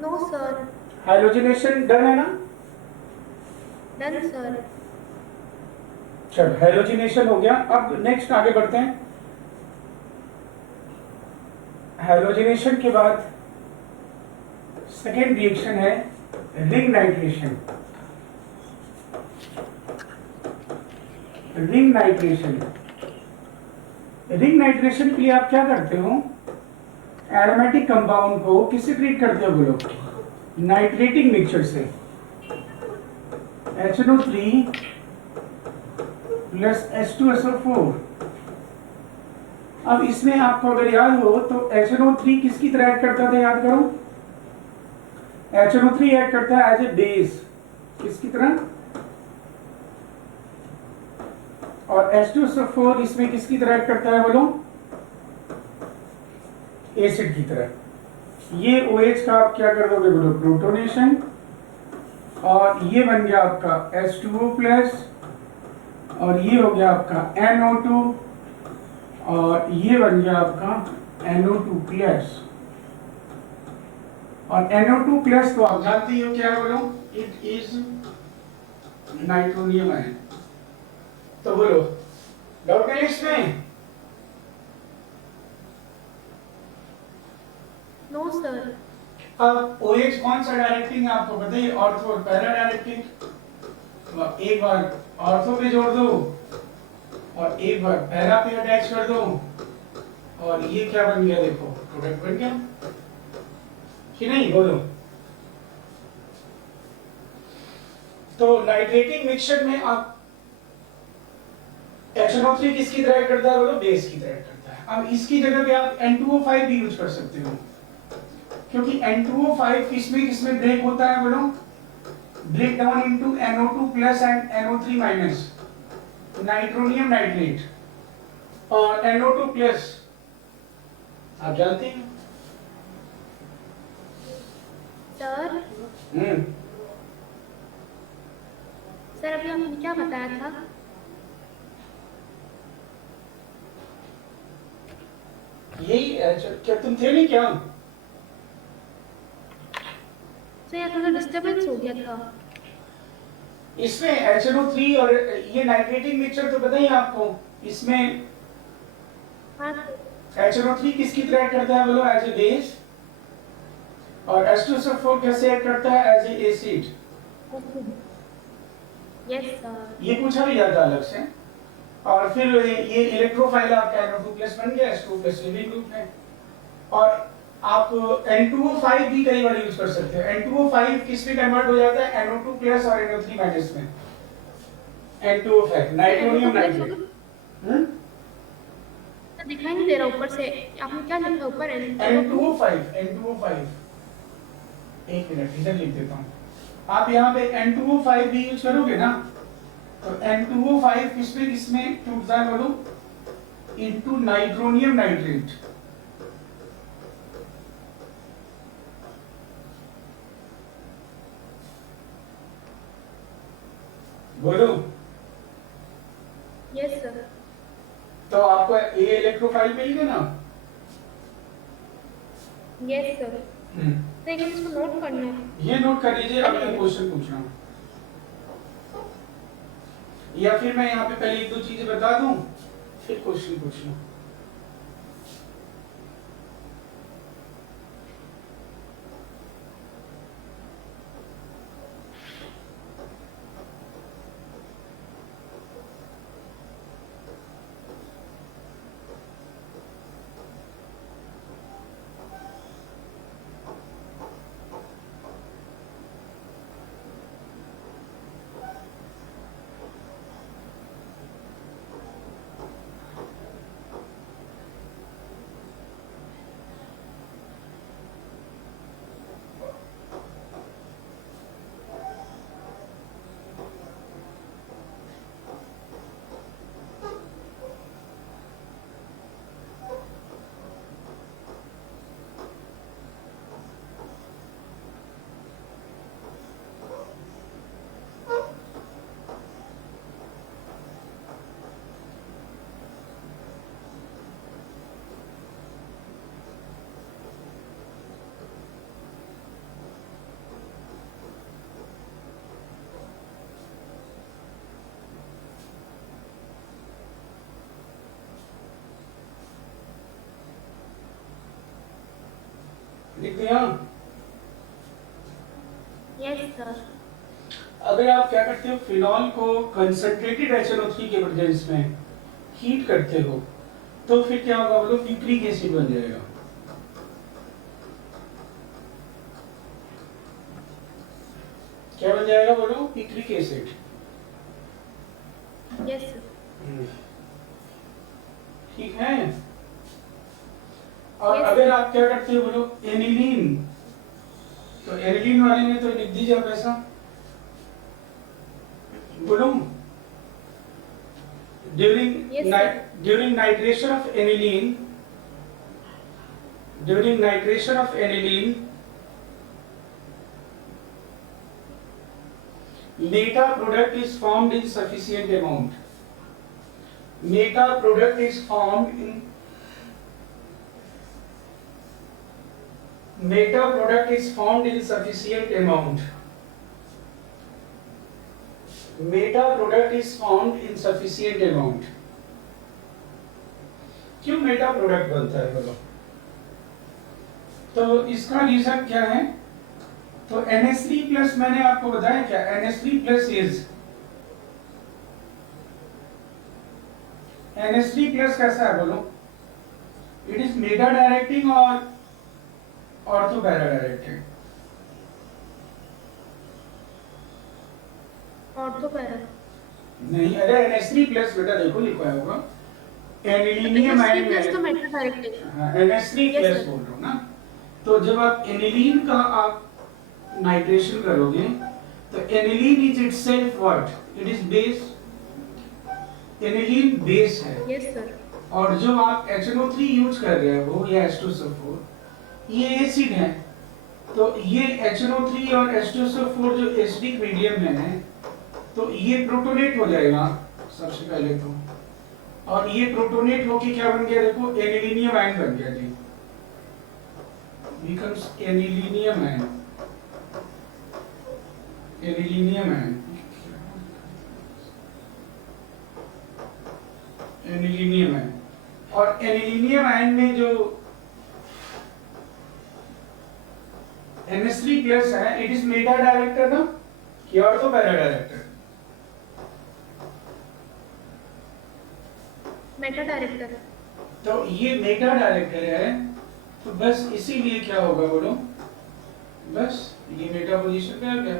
No sir. हाइड्रोजनेशन डन है ना? Done sir. चलो हाइड्रोजनेशन हो गया। अब नेक्स्ट आगे बढ़ते हैं। हाइड्रोजनेशन के बाद सेकेंड रिएक्शन है ring nitration. Ring nitration, ring nitration के लिए आप क्या करते हो, एरोमेटिक कंपाउंड को किससे ट्रीट करते हो बोलो, नाइट्रेटिंग मिक्सचर से। HNO3 plus H2SO4। अब इसमें आपको अगर याद हो तो HNO3 किसकी तरह ऐड करता था, याद करो। HNO3 ऐड करता है एज ए बेस, किसकी तरह, और H2SO4 इसमें किसकी तरह ऐड करता है बोलो, एसिड की तरह। ये OH का आप क्या कर दोगे बोलो, प्रोटोनेशन, और ये बन गया आपका H2O प्लस, और ये हो गया आपका NO2, और ये बन गया आपका NO2 प्लस। और NO2 प्लस तो आप जानते ही हो क्या है बोलो, इट इज नाइट्रोनियम है। तो बोलो डाउट है इसमें? No sir. अब OH कौन सा डायरेक्टिंग है आपको पता ही, ऑर्थो और पैरा डायरेक्टिंग। तो आप एक बार ऑर्थो पे जोड़ दो और एक बार पैरा पे अटैच कर दो, और ये क्या बन गया, देखो प्रोडक्ट बन गया कि नहीं, बोलो। तो नाइट्रेटिंग मिक्सचर में आप HNO3 किसकी तरह करता है बोलो, बेस की तरह करता है। अब इसकी जगह पे आप N2O5 भी यूज कर सकते हो, क्योंकि N2O5 किसमें ब्रेक होता है बोलो, break down into NO2 plus and NO3 minus, nitronium nitrate और NO2 प्लस, आप जानते हैं। सर सर अभी आपने क्या बताया था? यही क्या तुम थे नहीं क्या? सर यहाँ थोड़ा डिस्टर्बेंस हो गया था। इसमें HNO3 और ये नाइट्रेटिंग मिक्सचर तो पता ही है आपको, इसमें हाँ HNO3 किसकी तरह ऐड करता है बोलो, एज ए बेस, और H2SO4 कैसे ऐड करता है, as a acid. Yes sir. ये पूछा भी जाता अलग से। और फिर ये इलेक्ट्रोफाइल आपका NO2 प्लस बन गया, H2 प्लस लिविंग ग्रुप है। और आप N2O5 भी कई बार यूज कर सकते हो। N2O5 किस में कन्वर्ट हो जाता है? NO2 प्लस और NO3 माइनस में। N2O5 nitronium nitrate. तो दिखाई नहीं दे रहा ऊपर से, आपने क्या लिखा ऊपर? N2O5 एक मिनट इधर लिख देता हूँ। आप यहाँ पे N2O5 भी यूज करोगे ना, तो N2O5 किसमें टूटता है बोलो? Into nitronium nitrate. बोलो। Yes sir. तो आपको ए इलेक्ट्रोफाइल मिल गया ना? Yes sir. लेकिन इसको नोट करना है। ये नोट कर लीजिए, अब मैं क्वेश्चन पूछ रहा हूँ। या फिर मैं यहाँ पे पहले एक दो चीजें बता दूं, फिर क्वेश्चन पूछ लूं। लिख दिया? Yes sir. अगर आप क्या करते हो, फिनॉल को कंसंट्रेटेड HNO3 के प्रेजेंस में हीट करते हो, तो फिर क्या होगा बोलो? पिक्रिक एसिड बन जाएगा। क्या बन जाएगा बोलो? Picric acid. Yes sir. ठीक है। और Yes. अगर आप क्या करते हो बोलो? एनिलीन, तो एनिलीन वाले में तो लिख दीजिए आप ऐसा बोलो। Yes, sir. during nitration of aniline, meta product is formed in sufficient amount. Meta product is formed in sufficient amount. Meta product is formed in sufficient amount. क्यों मेटा प्रोडक्ट बनता है बोलो? तो इसका रीजन क्या है? तो NH3 प्लस मैंने आपको बताया क्या? NH3 प्लस कैसा है बोलो? इट इज मेटा डायरेक्टिंग और ortho para directing. Ortho para नहीं, अरे NH3 प्लस बेटा देखो लिखा होगा एनिलीनियम आयन प्लस तो मेटा डायरेक्टिंग। हाँ, NH3 Yes, प्लस sir. बोल रहा हूँ ना। तो जब आप एनिलीन का आप नाइट्रेशन करोगे, तो aniline is itself what? It is base. Aniline base है। Yes sir. और जो आप HNO3 यूज कर रहे हो या H2SO4, ये एसिड है। तो ये HNO3 और H2SO4 जो एसिडिक मीडियम में है, तो ये प्रोटोनेट हो जाएगा सबसे पहले तो। और ये प्रोटोनेट होके क्या बन गया देखो? एनिलीनियम आयन बन गया जी। becomes anilinium ion. Anilinium ion, anilinium ion. और एनिलीनियम आयन में जो NH3 प्लस है, इट इज मेटा डायरेक्टर ना, कि ortho para director? Meta director. तो ये मेटा डायरेक्टर है, तो बस इसीलिए क्या होगा बोलो, बस ये मेटा पोजीशन पे आ गया।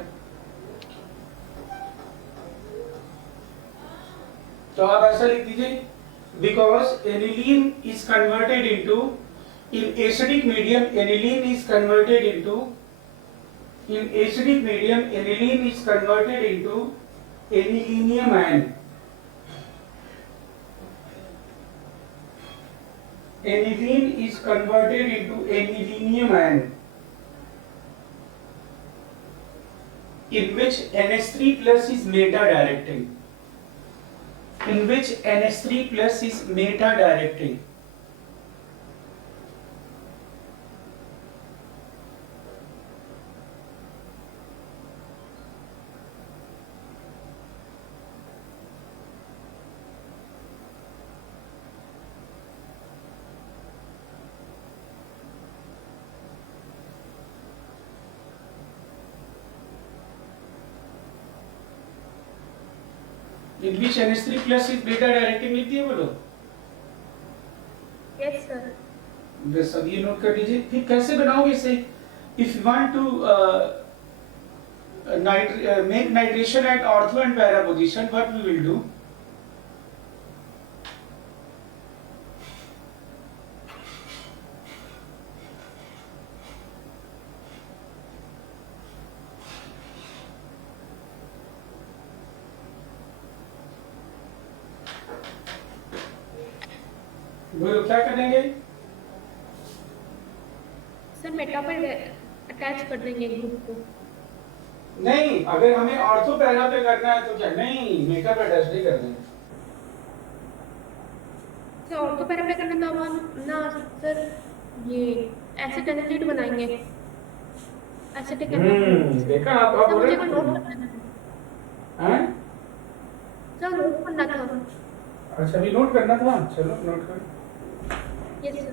तो आप ऐसा लिख दीजिए, because aniline is converted into, in acidic medium aniline is converted into, in acidic medium aniline is converted into anilinium ion. Aniline is converted into anilinium ion, in which NH3 plus is meta directing, in which NH3 plus is meta directing. In which NH3 plus is beta directing लिख दिए बोलो। Yes sir. बस अब ये नोट कर लीजिए। फिर कैसे बनाओगे इसे? If you want to make nitration at ortho and para position, what we will do? बोलो क्या करेंगे? सर मेटा पर अटैच कर देंगे ग्रुप को। नहीं, अगर हमें ऑर्थो पैरा पे करना है तो क्या? नहीं, मेटा पे अटैच नहीं कर देंगे। सर ऑर्थो पैरा पे करना तो हम ना सर ये ऐसे टेम्पलेट बनाएंगे, ऐसे टेक देखा आप सर बोल मुझे रहे को हो नोट करना हैं? सर नोट करना था। अच्छा अभी नोट करना था, चलो नोट करो। Yes sir.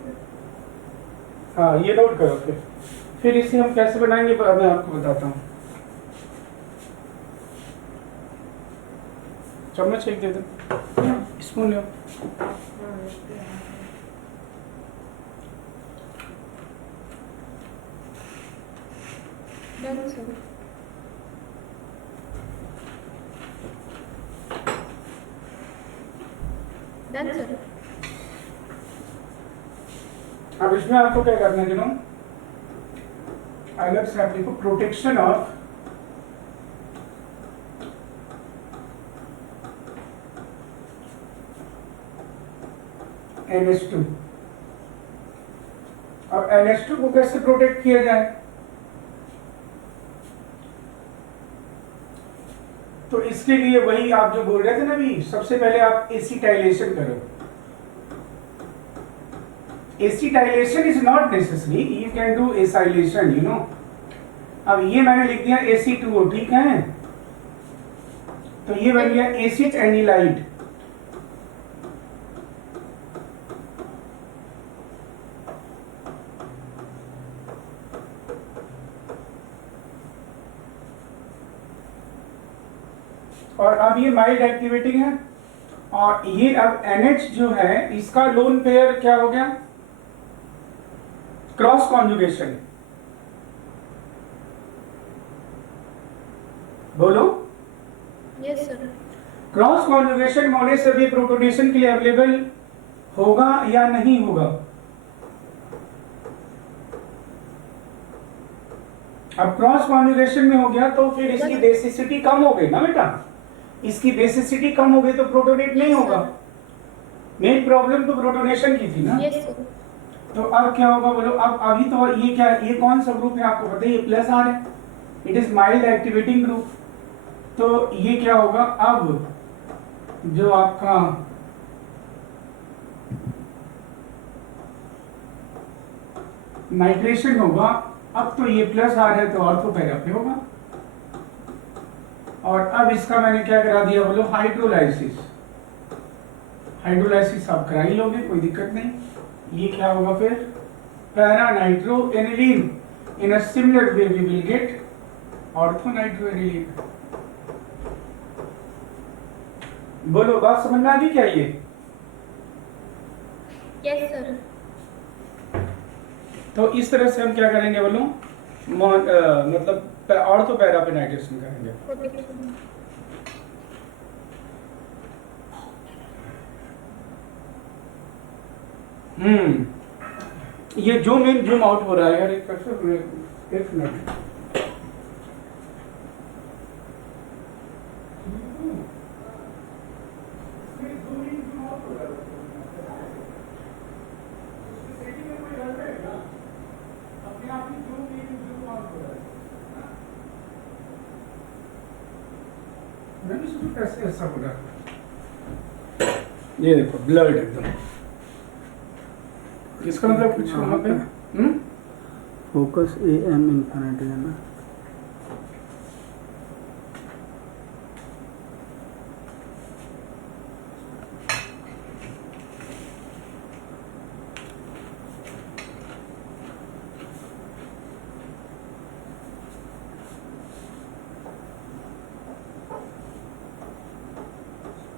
हाँ ये नोट करो। फिर इसे हम कैसे बनाएंगे मैं आपको बताता हूँ। चम्मच एक दे दो, स्पून लो। Done sir. Done sir. अब इसमें आपको क्या करना है जनों, अलग से आप लिखो प्रोटेक्शन ऑफ NH2। अब NH2 को कैसे प्रोटेक्ट किया जाए? तो इसके लिए वही आप जो बोल रहे थे ना अभी, सबसे पहले आप एसिटाइलेशन करो। Acetylation is not necessary, you can do acylation, you know. अब ये मैंने लिख दिया Ac2O, ठीक है? तो ये बन गया एसिड एनिलाइड। और अब ये माइल्ड एक्टिवेटिंग है, और ये अब NH जो है इसका लोन पेयर क्या हो गया? Cross conjugation. बोलो। Yes sir. क्रॉस कॉन्जुगेशन होने से भी प्रोटोनेशन के लिए अवेलेबल होगा या नहीं होगा? अब क्रॉस कॉन्जुगेशन में हो गया तो फिर इसकी बेसिसिटी कम हो गई ना बेटा। इसकी बेसिसिटी कम हो गई तो प्रोटोनेट नहीं होगा। मेन प्रॉब्लम तो प्रोटोनेशन की थी ना। Yes sir. तो अब क्या होगा बोलो। अब अभी तो ये क्या, ये कौन सा ग्रुप है आपको पता है? ये प्लस आर है, it is mild activating group. तो ये क्या होगा, अब जो आपका नाइट्रेशन होगा, अब तो ये प्लस आर है तो ऑर्थो पैरा पे होगा। और अब इसका मैंने क्या करा दिया बोलो, हाइड्रोलाइसिस। हाइड्रोलाइसिस आप करा ही लोगे, कोई दिक्कत नहीं। ये क्या होगा फिर, para nitro aniline. In a similar way we will get ortho nitro aniline. बोलो बात समझ में आ गई क्या ये? Yes sir. तो इस तरह से हम क्या करेंगे बोलो, मतलब ऑर्थोपैरापेनाइटिस में करेंगे। Okay sir. ये जूम इन जूम आउट हो रहा है यार, एक मिनट। कैसे ऐसा होगा? ये देखो ब्लड एकदम, इसका मतलब कुछ वहाँ पे फोकस AM इन्फिनिटी है ना।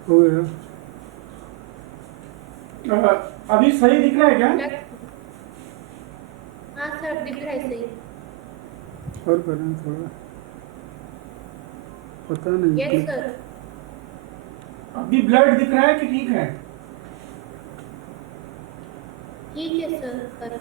हो गया। अभी सही दिख रहा है क्या? हाँ सर दिख रहा है सही। और करें थोड़ा, पता नहीं यस कि सर। अभी ब्लड दिख रहा है कि ठीक है? ठीक है सर।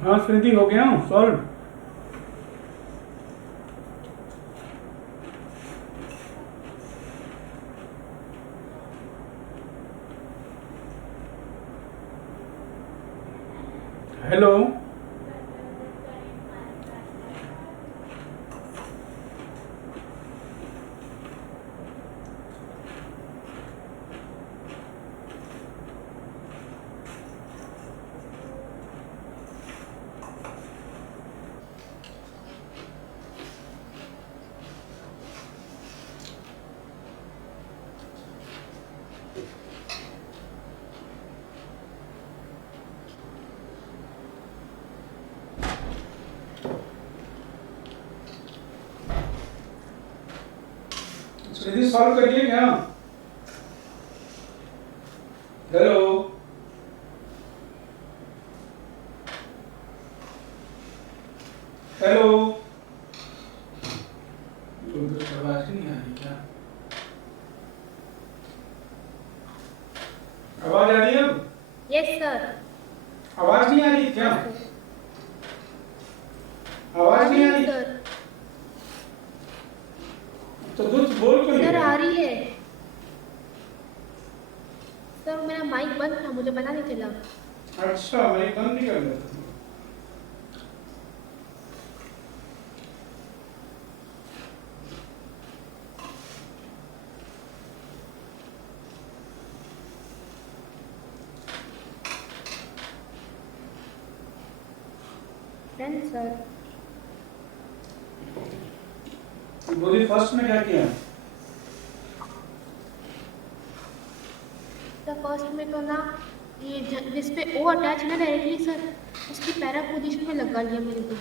हाँ स्मृति, हो गया सॉल्व। हेलो यदि सॉल्व करिए क्या? हेलो हेलो आवाज नहीं आ रही क्या? आवाज आ रही है अब? Yes sir. आवाज नहीं आ रही क्या? आवाज नहीं आ रही सर। तो कुछ बोल क्यों नहीं सर रहे? आ रही है। सर मेरा माइक बंद था, मुझे पता नहीं चला। अच्छा मैं बंद नहीं कर लेता। Done sir. बोली फर्स्ट में क्या किया? सर फर्स्ट में तो ना ये जिस पे ओ अटैच है ना डायरेक्टली सर, उसकी पैरा पोजीशन में लगा लिया मेरे को।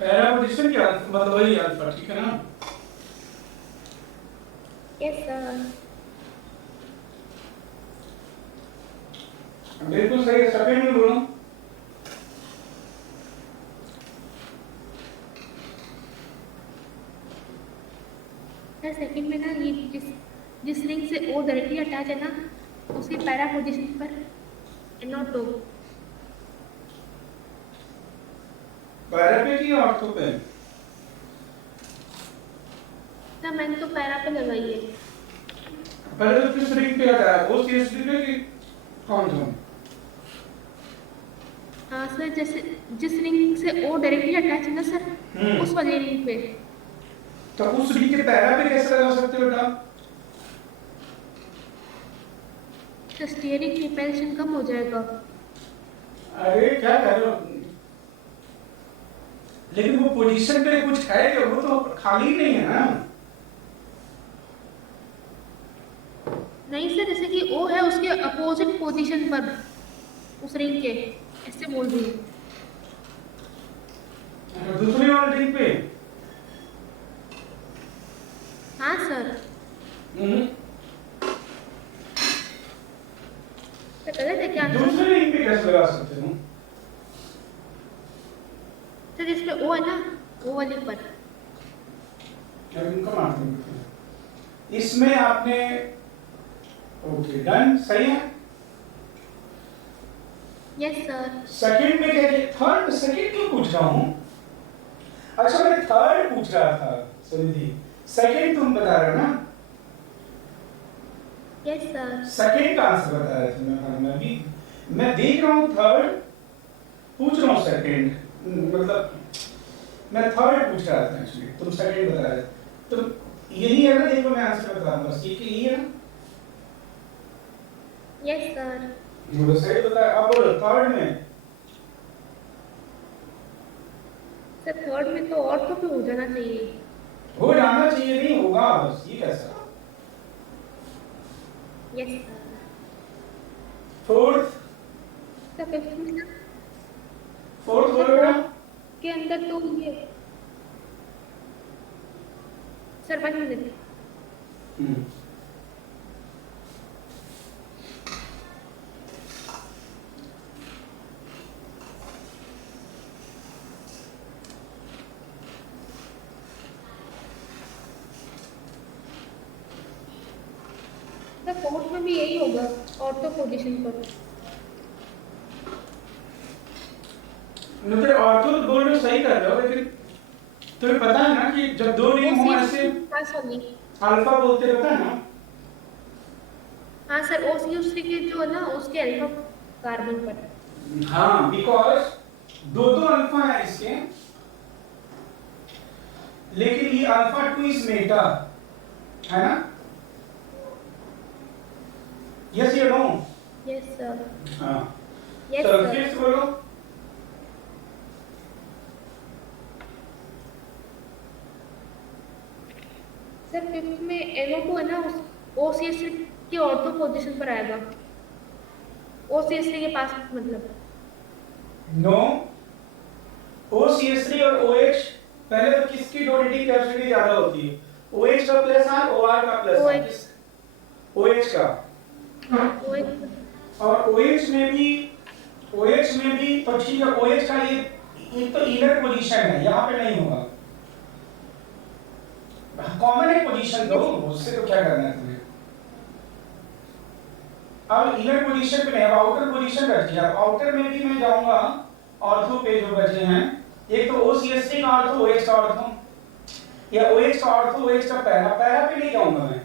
पैरा पोजीशन क्या मतलब वही अल्फा, ठीक है ना? Yes sir. बिल्कुल सही है, सेकंड में बोलो। सर सेकंड में ना ये जिस जिस रिंग से ओ डायरेक्टली अटैच है ना, उसकी पैरा पोजीशन पर नॉट ओ। पैरा पे की ऑर्थो पे? सर मैंने तो पैरा पे लगाई है। पहले तो किस रिंग पे हटाया? वो सीएसडी पे कि कौन सा? हाँ सर, जैसे जिस रिंग से ओ डायरेक्टली अटैच है ना सर, उस वाली रिंग पे। तो उस रिंग के पैरा पे कैसे लगा सकते हो बेटा? तो स्टीयरिंग रिपल्शन कम हो जाएगा। अरे क्या कर रहे हो? लेकिन वो पोजीशन पे कुछ है क्या? वो तो खाली नहीं है ना? नहीं सर, जैसे कि ओ है उसके अपोजिट पोजीशन पर उस रिंग के, ऐसे बोल रही हूँ। दूसरी वाली रिंग पे? हाँ सर। तो गलत है क्या? दूसरी रिंग पे कैसे लगा सकते हो? सर जिसपे ओ है ना, वो वाली पर। इनका मारते हैं। इसमें आपने ओके डन, सही है। Yes sir. सेकंड में क्या है? थर्ड सेकंड क्यों पूछ रहा हूँ? अच्छा मैं थर्ड पूछ रहा था सुनिधि, सेकंड तुम बता रहे हो ना? Yes sir. सेकंड का आंसर बता रहे थे। मैं देख रहा हूँ थर्ड, पूछ रहा हूँ सेकंड, मतलब मैं थर्ड पूछ रहा था एक्चुअली, तुम सेकंड बता रहे थे। तो यही है ना? देखो मैं आंसर बता रहा हूँ, बस यही है ना? Yes sir. मुझे सही बताया। अब बोलो थर्ड में। सर थर्ड में तो और तो हो जाना चाहिए। हो जाना चाहिए, नहीं होगा बस, ये कैसा? Yes sir. Fourth? Sir fifth में ना फोर्थ बोलो बेटा। के अंदर तो ये सर 1 मिनट। सर फोर्थ में भी यही होगा, ऑर्थो पोजीशन पर। मतलब ऑर्थो तो बोल रहे हो, सही कर रहे हो, लेकिन तुम्हें पता है ना कि जब दो रिंग हो ऐसे पास होगी। अल्फा बोलते रहता है ना? हाँ सर, OCH3 के जो है ना उसके अल्फा कार्बन पर। हाँ, बिकॉज दो दो अल्फा है इसके, लेकिन ये अल्फा 2 इज मेटा, है ना? यस या नो? Yes sir. हाँ, यस चलो सर। फिफ्थ बोलो। सर फिफ्थ में NO2 है ना, उस OCH3 के ऑर्थो पोजीशन पर आएगा, OCH3 के पास मतलब। नो, OCH3 और OH पहले तो किसकी डोनेटिंग कैपेसिटी ज्यादा होती है? OH का प्लस आर, OR का प्लस आर, OH। किस? OH का। और OH में भी तो ठीक है, OH का ये तो इनर पोजीशन है, यहाँ पे नहीं होगा। कॉमन है पोजीशन दो, उससे तो क्या करना है तुम्हें? अब इनर पोजीशन पे नहीं, अब आउटर पोजीशन रख दिया। आउटर में भी मैं जाऊंगा, ऑर्थो पे जो बचे हैं, एक तो OCH3 का ऑर्थो, OH का ऑर्थो, या OH का ऑर्थो, OH का पैरा। पैरा पे नहीं जाऊंगा मैं,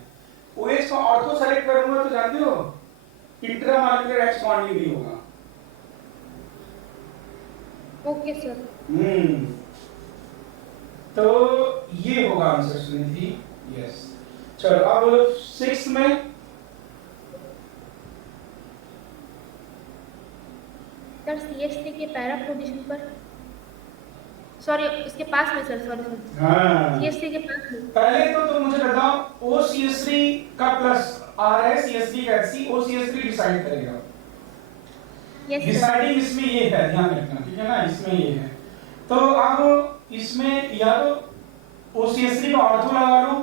OH का ऑर्थो सेलेक्ट करूंगा तो जानते हो इंट्रामॉलिक्यूलर H बॉन्डिंग भी होगा। Okay sir. तो ये होगा आंसर सुनिधि। यस, चलो अब बोलो 6 में। सर CH3 के पैरा पोजीशन पर, सॉरी इसके पास में सर, सॉरी सर, हाँ, CH3 के पास में। पहले तो तुम मुझे बताओ OCH3 का प्लस R है, CH3 का HC, OCH3 डिसाइड करेगा। Yes sir. डिसाइडिंग इसमें ये है, ध्यान रखना, ठीक है ना? इसमें ये है। तो अब इसमें या तो OCH3 का ऑर्थो लगा लो,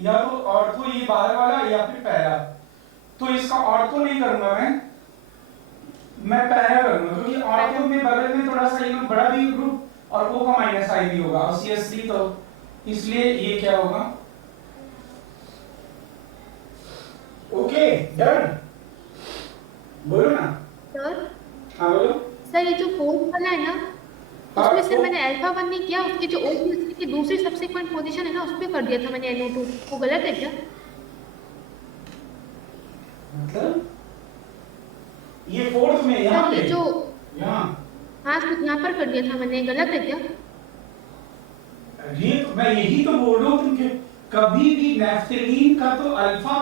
या तो ऑर्थो ये बाहर वाला, या फिर पैरा। तो इसका ऑर्थो नहीं करूंगा मैं पैरा करूंगा, क्योंकि ऑर्थो में बगल में थोड़ा सा ये बड़ा भी ग्रुप और O का माइनस आई भी होगा, और CH3 तो इसलिए ये क्या होगा? ओके डन, बोलो ना। सर हाँ बोलो। सर ये जो फोर्थ वाला है ना, हाँ, उसमें से तो- मैंने अल्फा 1 नहीं किया, उसकी जो OCH3 की दूसरी सब्सिक्वेंट पोजीशन है ना, उस पे कर दिया था मैंने NO2। वो गलत है क्या? मतलब ये फोर्थ में यहाँ सर ये पे, जो, यहाँ हाँ सर यहाँ पर कर दिया था मैंने, गलत है क्या? ये तो मैं यही तो बोल रहा हूँ तुमके, कभी भी नेफ्थलीन का तो अल्फा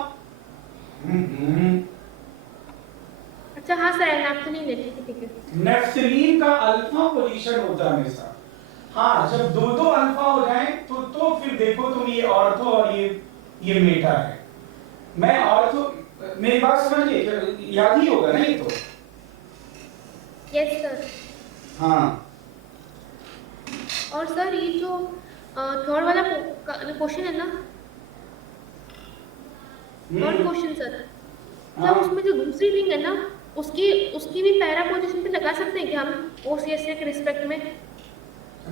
अच्छा हाँ सर, एनाप्थलीन है, ठीक है ठीक है। नेफ्थलीन का अल्फा पोजीशन होता है हमेशा। हाँ, जब दो दो अल्फा हो जाए तो फिर देखो तुम, ये ऑर्थो और ये मेटा है। मैं ऑर्थो, मेरी बात समझिए, याद ही होगा ना ये तो। Yes sir. हाँ, और सर ये जो थर्ड वाला क्वेश्चन है ना, थर्ड क्वेश्चन सर, हाँ। उसमें जो दूसरी रिंग है ना, उसकी भी पैरा पोजीशन पे लगा सकते हैं क्या हम OCH3 के रिस्पेक्ट में?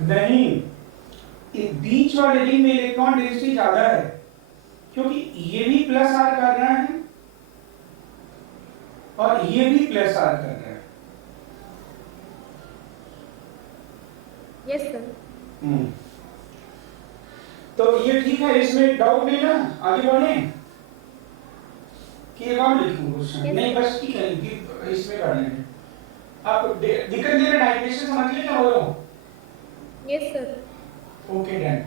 नहीं, ये बीच वाले रिंग में इलेक्ट्रॉन डेंसिटी ज्यादा है, क्योंकि ये भी प्लस आर कर रहा है और ये भी प्लस आर कर रहा है। Yes sir. तो ये ठीक है, इसमें डाउट नहीं ना? आगे बढ़े कि एक और लिखूं क्वेश्चन? Yes, नहीं बस ठीक है, इसमें करना है। आप दिक्कत दे रहे, नाइट्रेशन समझ लिए क्या हो रहा हो? Yes sir. Okay done.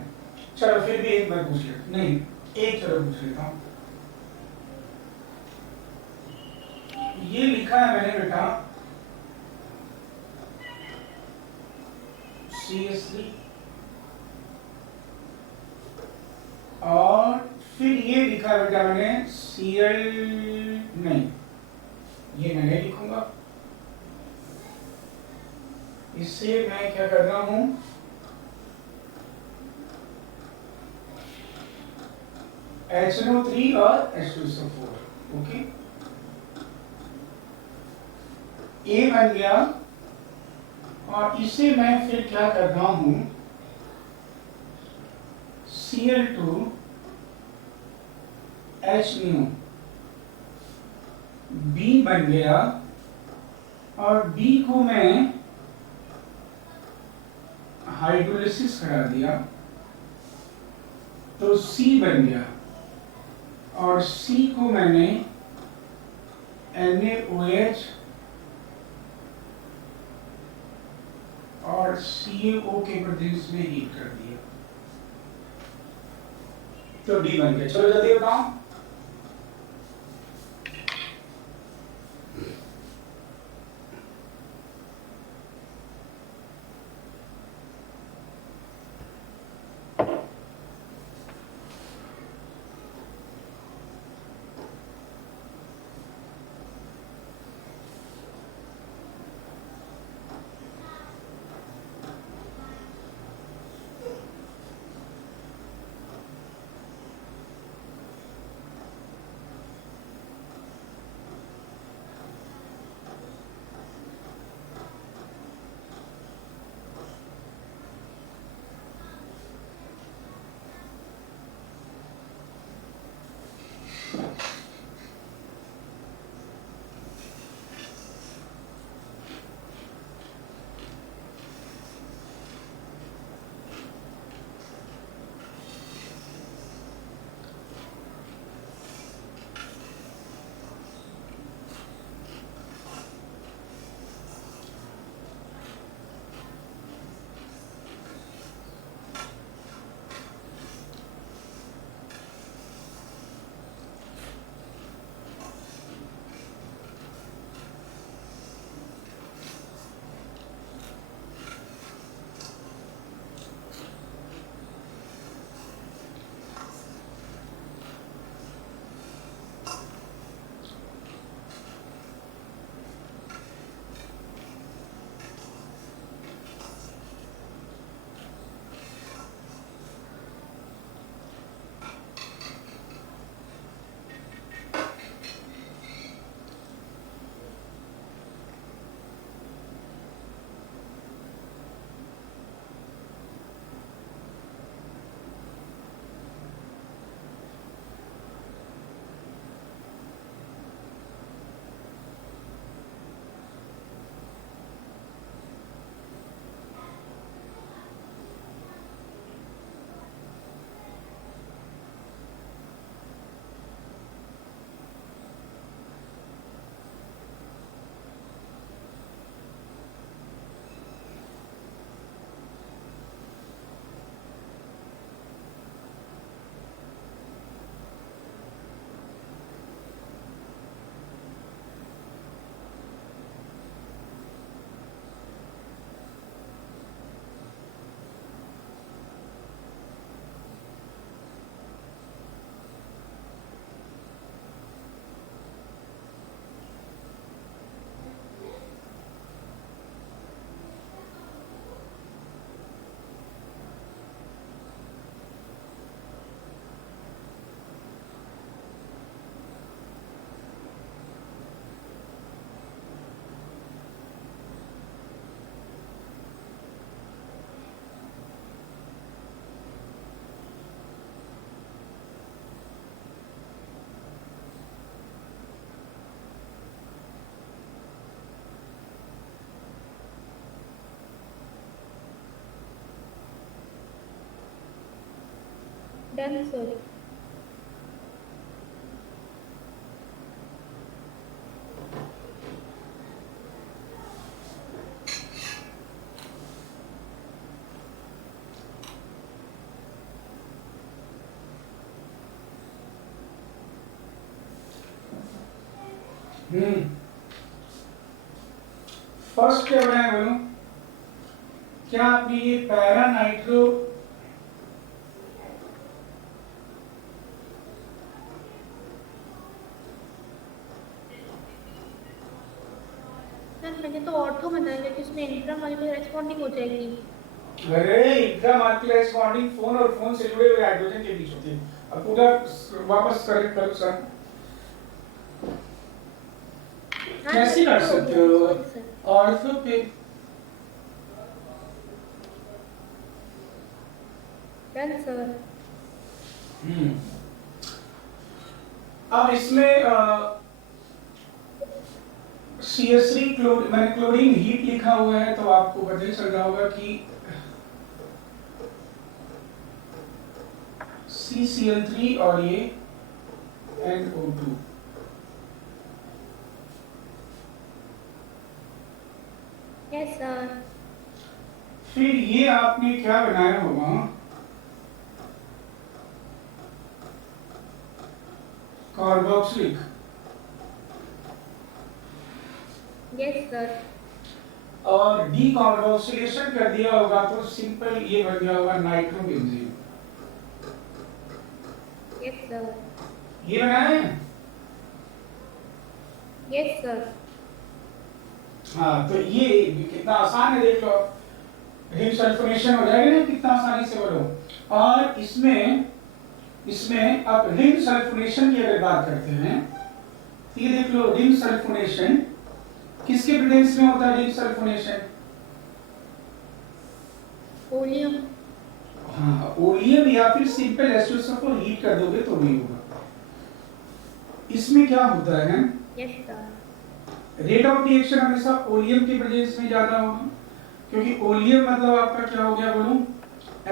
चलो फिर भी एक मैं पूछ लेता, नहीं एक चलो पूछ लेता हूँ। ये लिखा है मैंने बेटा CH3, और फिर ये लिखा है बेटा मैंने Cl, नहीं ये मैं नहीं लिखूंगा, इससे मैं क्या कर रहा हूं, HNO3 और H2SO4, ओके। A बन गया, और इसे मैं फिर क्या कर रहा हूं, Cl2 H B बन गया, और B को मैं हाइड्रोलिसिस करा दिया तो C बन गया, और C को मैंने NaOH और CaO के प्रोड्यूस में हीट कर दिया, तो D बन गया। चलो जल्दी बताओ। Done, sir. फर्स्ट क्या बनाया बोलो? क्या आपने ये पैरा नाइट्रो सर मैंने तो ऑर्थो बनाया है कि उसमें इंट्रा मॉलिक्यूलर रेस्पॉन्डिंग हो जाएगी। अरे इंट्रा मॉलिक्यूलर रेस्पॉन्डिंग फोन और फोन से जुड़े हुए हाइड्रोजन के बीच होती है। अब पूरा वापस करेक्ट करो सर। कैसे कर सकते हो ऑर्थो पे? Done sir. अब इसमें CH3 मैंने क्लोरीन हीट लिखा हुआ है, तो आपको पता ही चल रहा होगा कि CCl3 और ये NO2 sir. फिर ये आपने क्या बनाया होगा, कार्बोक्सिलिक, Yes, sir. और डीकार्बोक्सिलेशन कर दिया होगा तो सिंपल ये बन गया होगा नाइट्रोबेंजीन। Yes, sir. ये बनाया है? Yes, sir. हाँ, तो ये कितना आसान है, देख लो, रिंग सल्फोनेशन हो जाएगा ना कितना आसानी से, बोलो। और इसमें अब रिंग सल्फोनेशन की अगर बात करते हैं, तो ये देख लो, रिंग सल्फोनेशन किसके प्रेजेंस में होता है? Ring sulphonation, Oleum. हाँ, ओलियम या फिर सिंपल H2SO4 हीट कर दोगे तो भी होगा। इसमें क्या होता है, Yes, sir. Rate of reaction हमेशा ओलियम के प्रेजेंस में ज्यादा होगा, क्योंकि ओलियम मतलब आपका क्या हो गया बोलो,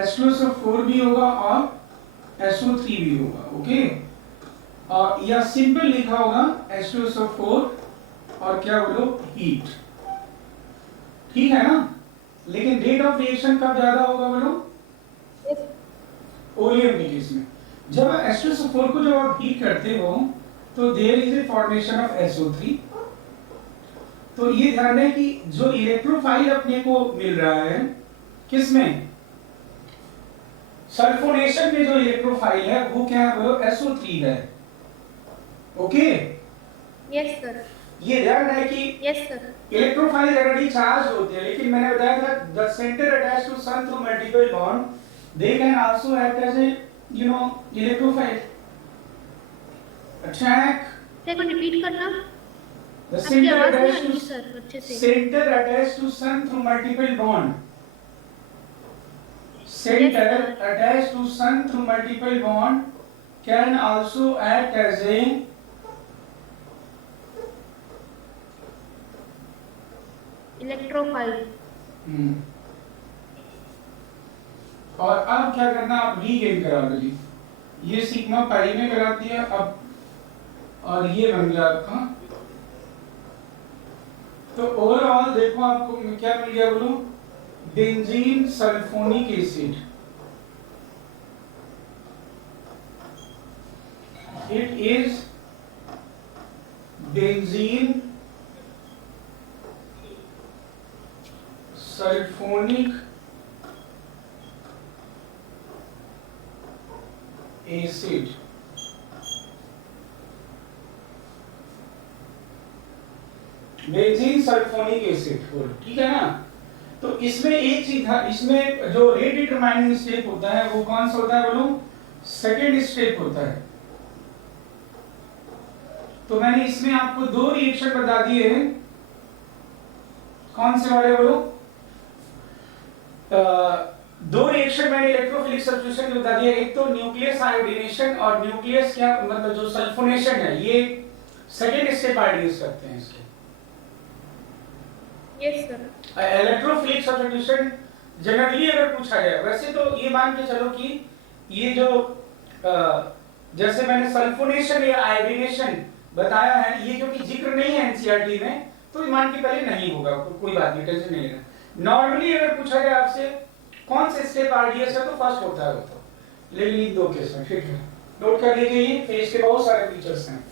H2SO4 भी होगा और SO3 भी होगा, ओके। और या सिंपल लिखा होगा H2SO4 और क्या बोलो, हीट, ठीक है ना। लेकिन रेट ऑफ रिएक्शन कब ज्यादा होगा बोलो, Yes. ओलियम के केस में। जब H2SO4 को जब आप हीट करते हो तो there is a formation of SO3। तो ये ध्यान है कि जो इलेक्ट्रोफाइल अपने को मिल रहा है किसमें, सल्फोनेशन में जो इलेक्ट्रोफाइल है वो क्या है बोलो, SO3 है, ओके। Yes, sir. ये ध्यान है कि Yes, sir. Electrophile already charge होते हैं, लेकिन मैंने बताया था the center attached to sun through multiple bond they can also act as a electrophile attack. एक बार रिपीट करना। The आपकी center आवाज नहीं आ attached रही to सर अच्छे से। center attached to sun through multiple bond. Center Yes, sir. attached to sun through multiple bond can also act as a electrophile. और अब क्या करना, आप रीगेन करा दो जी, ये सिग्मा पाई में करा दिया अब, और ये बन गया आपका। तो ओवरऑल देखो आपको क्या मिल गया बोलो, benzene sulphonic acid. It is benzene sulphonic acid. Benzene sulphonic acid, ठीक है ना। तो इसमें एक चीज था, इसमें जो रेट डिटरमाइनिंग स्टेप होता है वो कौन सा होता है बोलो, सेकेंड स्टेप होता है। तो मैंने इसमें आपको दो रिएक्शन बता दिए हैं, कौन से वाले बोलो, दो रिएक्शन मैंने इलेक्ट्रोफिलिक सब्स्टिट्यूशन के बता दिया। एक तो न्यूक्लियस आयोडीनेशन और न्यूक्लियस क्या मतलब जो सल्फोनेशन है, ये सेकेंड स्टेप आयोडाइज करते हैं इसको। Yes sir. Electrophilic substitution generally अगर पूछा जाए, वैसे तो ये मान के चलो कि ये जो जैसे मैंने सल्फोनेशन या आयोडीनेशन बताया है, ये क्योंकि जिक्र नहीं है एनसीईआरटी में तो मान के पहले नहीं होगा, कोई बात नहीं, टेंशन नहीं लेना। नॉर्मली अगर पूछा जाए आपसे कौन से स्टेप आरडीएस है तो फर्स्ट होता है वो, तो लेकिन इन दो केस में ठीक है, नोट कर लीजिए। फेज के बहुत सारे फीचर्स हैं।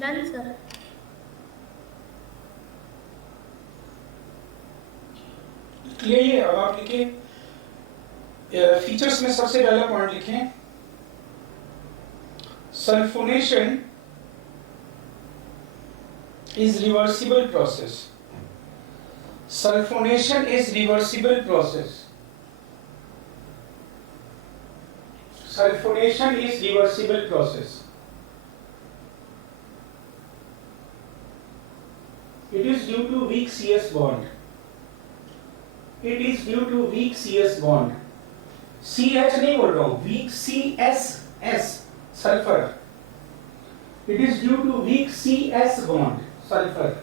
Done sir. क्लियर है? अब आप लिखिए फीचर्स में सबसे पहला पॉइंट लिखें, sulphonation is reversible process. Sulfonation is reversible process. Sulfonation is reversible process. It is due to weak CS bond. It is due to weak CS bond. CH नहीं बोल रहा हूँ, weak CS sulfur. It is due to weak CS bond. Sulphur.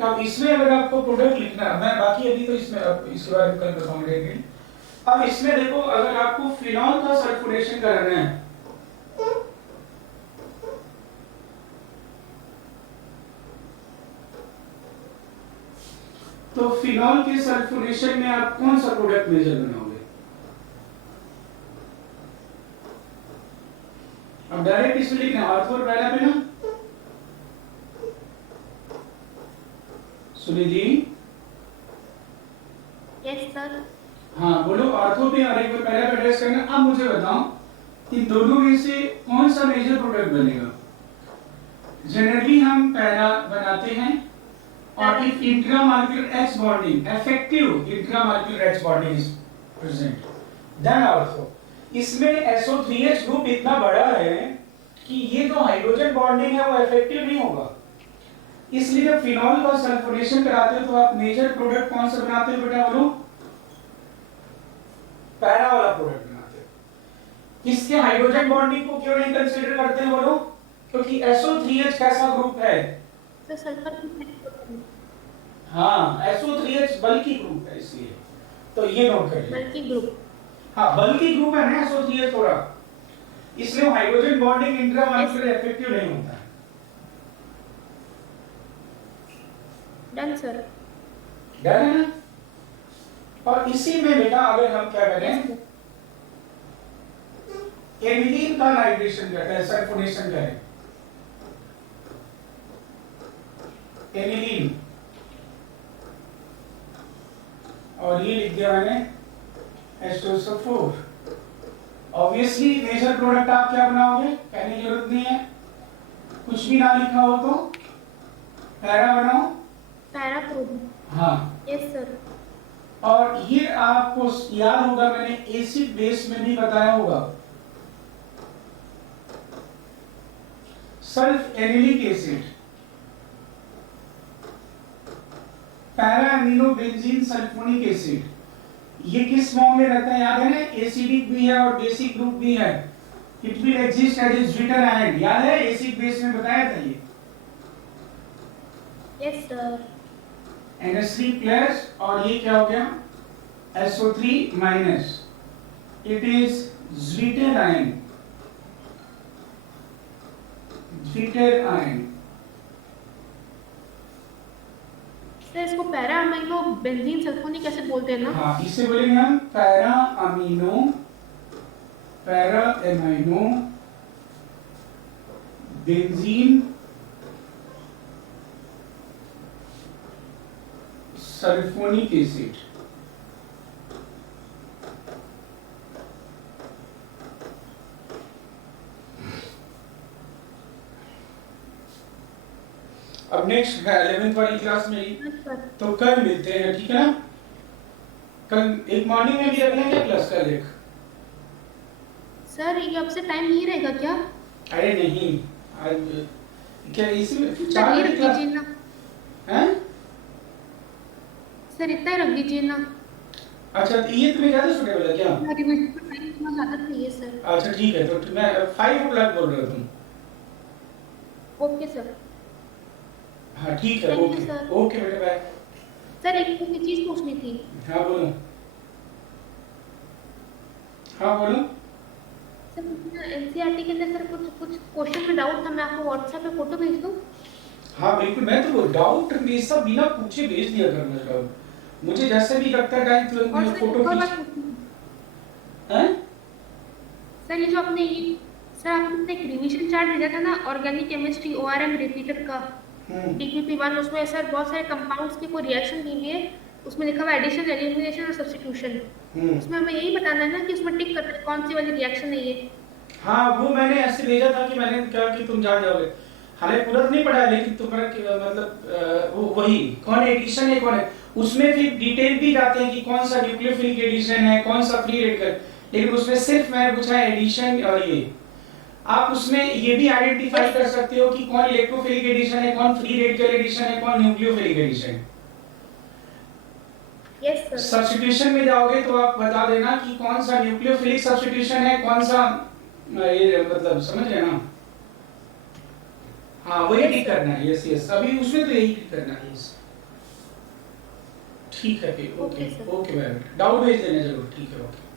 अब इसमें अगर आपको प्रोडक्ट लिखना है, मैं बाकी अभी तो इसमें अब इसके बारे में कल बताऊंगा। अब इसमें देखो, अगर आपको फिनॉल का सल्फोनेशन कराना है तो फिनॉल के सल्फोनेशन में आप कौन सा प्रोडक्ट मेजर बनाओगे? अब डायरेक्ट इसमें लिखना आर्थोर पैरा पे ना, सुनी जी? Yes sir. हाँ बोलो, आर्थो पे और एक बार पैरा पे एड्रेस करना। अब मुझे बताओ इन दोनों में से कौन सा मेजर प्रोडक्ट बनेगा? जनरली हम पैरा बनाते हैं और if intramolecular H bonding, effective intramolecular H bonding is present, then also इसमें SO3H ग्रुप इतना बड़ा है कि ये जो हाइड्रोजन बॉन्डिंग है वो इफेक्टिव नहीं होगा। इसलिए जब फिनॉल का सल्फोनेशन कराते हो तो आप मेजर प्रोडक्ट कौन सा बनाते हो बेटा? बोलो, पैरा वाला प्रोडक्ट बनाते हो। इसके हाइड्रोजन बॉन्डिंग को क्यों नहीं कंसीडर करते हैं? बोलो, क्योंकि SO3H कैसा ग्रुप है? तो सल्फर हाँ, SO3H बल्कि ग्रुप है, इसलिए तो ये नोट कर लीजिए। बल्कि ग्रुप, हाँ बल्कि ग्रुप है ना SO3H थोड़ा, इसलिए हाइड्रोजन बॉन्डिंग इंट्रामॉलिक्यूलर इफेक्टिव नहीं होता है। Done sir. डन है ना? और इसी में बेटा अगर हम क्या करें, एनिलीन का नाइट्रेशन करते हैं, सल्फोनेशन करें, एनिलीन, और ये लिख दिया मैंने H2SO4। ऑब्वियसली मेजर प्रोडक्ट आप क्या बनाओगे? कहने की जरूरत नहीं है, कुछ भी ना लिखा हो तो पैरा बनाओ। पैरा प्रोडक्ट, हाँ यस सर। और ये आपको याद होगा, मैंने एसिड बेस में भी बताया होगा, sulphanilic acid, para amino benzene sulphonic acid, ये किस फॉर्म में रहता है याद है ना? एसिडिक भी है और बेसिक ग्रुप भी है। It will exist as a zwitter ion, याद है? एसिड बेस में बताया था ये। Yes sir. NH3 प्लस, और ये क्या हो गया? SO3 minus. It is zwitterion, zwitterion. Sir इसको para amino benzene sulphonic acid बोलते हैं ना? हाँ, इसे बोलेंगे हम para amino benzene sulphonic acid. अब नेक्स्ट है 11th वाली क्लास मेरी, तो कल मिलते हैं, ठीक है ना? कल एक मॉर्निंग में भी रखना क्या क्लास? कल एक सर ये अब से टाइम नहीं रहेगा क्या? अरे नहीं, आज क्या इसी में सर 4 ये बजे रख क्लास दीजिए ना, हैं? सर इतना ही रख दीजिए ना। अच्छा, तो ये तुम्हें ज्यादा सुटेबल है क्या? रिवीजन का टाइम इतना ज़्यादा चाहिए सर। अच्छा ठीक है, तो मैं 5 o'clock बोल रहे हो तुम? Okay sir. हाँ ठीक है, Thank you, okay sir. Okay बेटा, बाय। सर एक चीज़ पूछनी थी। हाँ बोलो। हाँ बोलो। सर मुझे एनसीईआरटी के अंदर सर कुछ क्वेश्चन में डाउट था, मैं आपको व्हाट्सएप पे फोटो भेज दूं? हाँ बिल्कुल, मैं तो डाउट ये सब बिना पूछे भेज दिया करना डाउट, मुझे जैसे भी लगता है टाइम तुरंत और मैं सर फोटो एक और खींच। बात पूछनी थी। हैं? सर ये जो आपने ये सर आपने एक रिवीजन चार्ट भेजा था ना ऑर्गेनिक केमिस्ट्री ओआरएम रिपीटर का DPP1, उसमें सर बहुत सारे कंपाउंड्स की कोई रिएक्शन दी हुई है, उसमें लिखा हुआ एडिशन, एलिमिनेशन और सब्स्टिट्यूशन। उसमें हमें यही बताना है ना कि उसमें टिक करना है कौन सी वाली रिएक्शन है ये। हाँ वो मैंने ऐसे भेजा था कि मैंने कहा कि तुम जान जाओगे, हालांकि पूरा तो नहीं पढ़ा है, लेकिन तुम्हारा मतलब वही कौन एडिशन है कौन है, उसमें फिर डिटेल भी जाते हैं कि कौन सा न्यूक्लियोफिलिक एडिशन है, कौन सा फ्री रेडिकल, लेकिन उसमें सिर्फ मैंने पूछा है एडिशन और ये। आप उसमें ये भी आइडेंटिफाई कर सकते हो कि कौन इलेक्ट्रोफिलिक एडिशन है, कौन फ्री रेडिकल एडिशन है, कौन न्यूक्लियोफिलिक एडिशन है। Yes sir. सब्स्टिट्यूशन में जाओगे तो आप बता देना कि कौन सा न्यूक्लियोफिलिक सब्स्टिट्यूशन है, कौन सा ये मतलब समझ रहे ना। हाँ वही ठीक करना है। यस यस, अभी उसमें तो यही ठीक करना है। यस ठीक है फिर। Okay Okay, sir. Okay ma'am, doubt भेज देना जरूर। ठीक है ओके।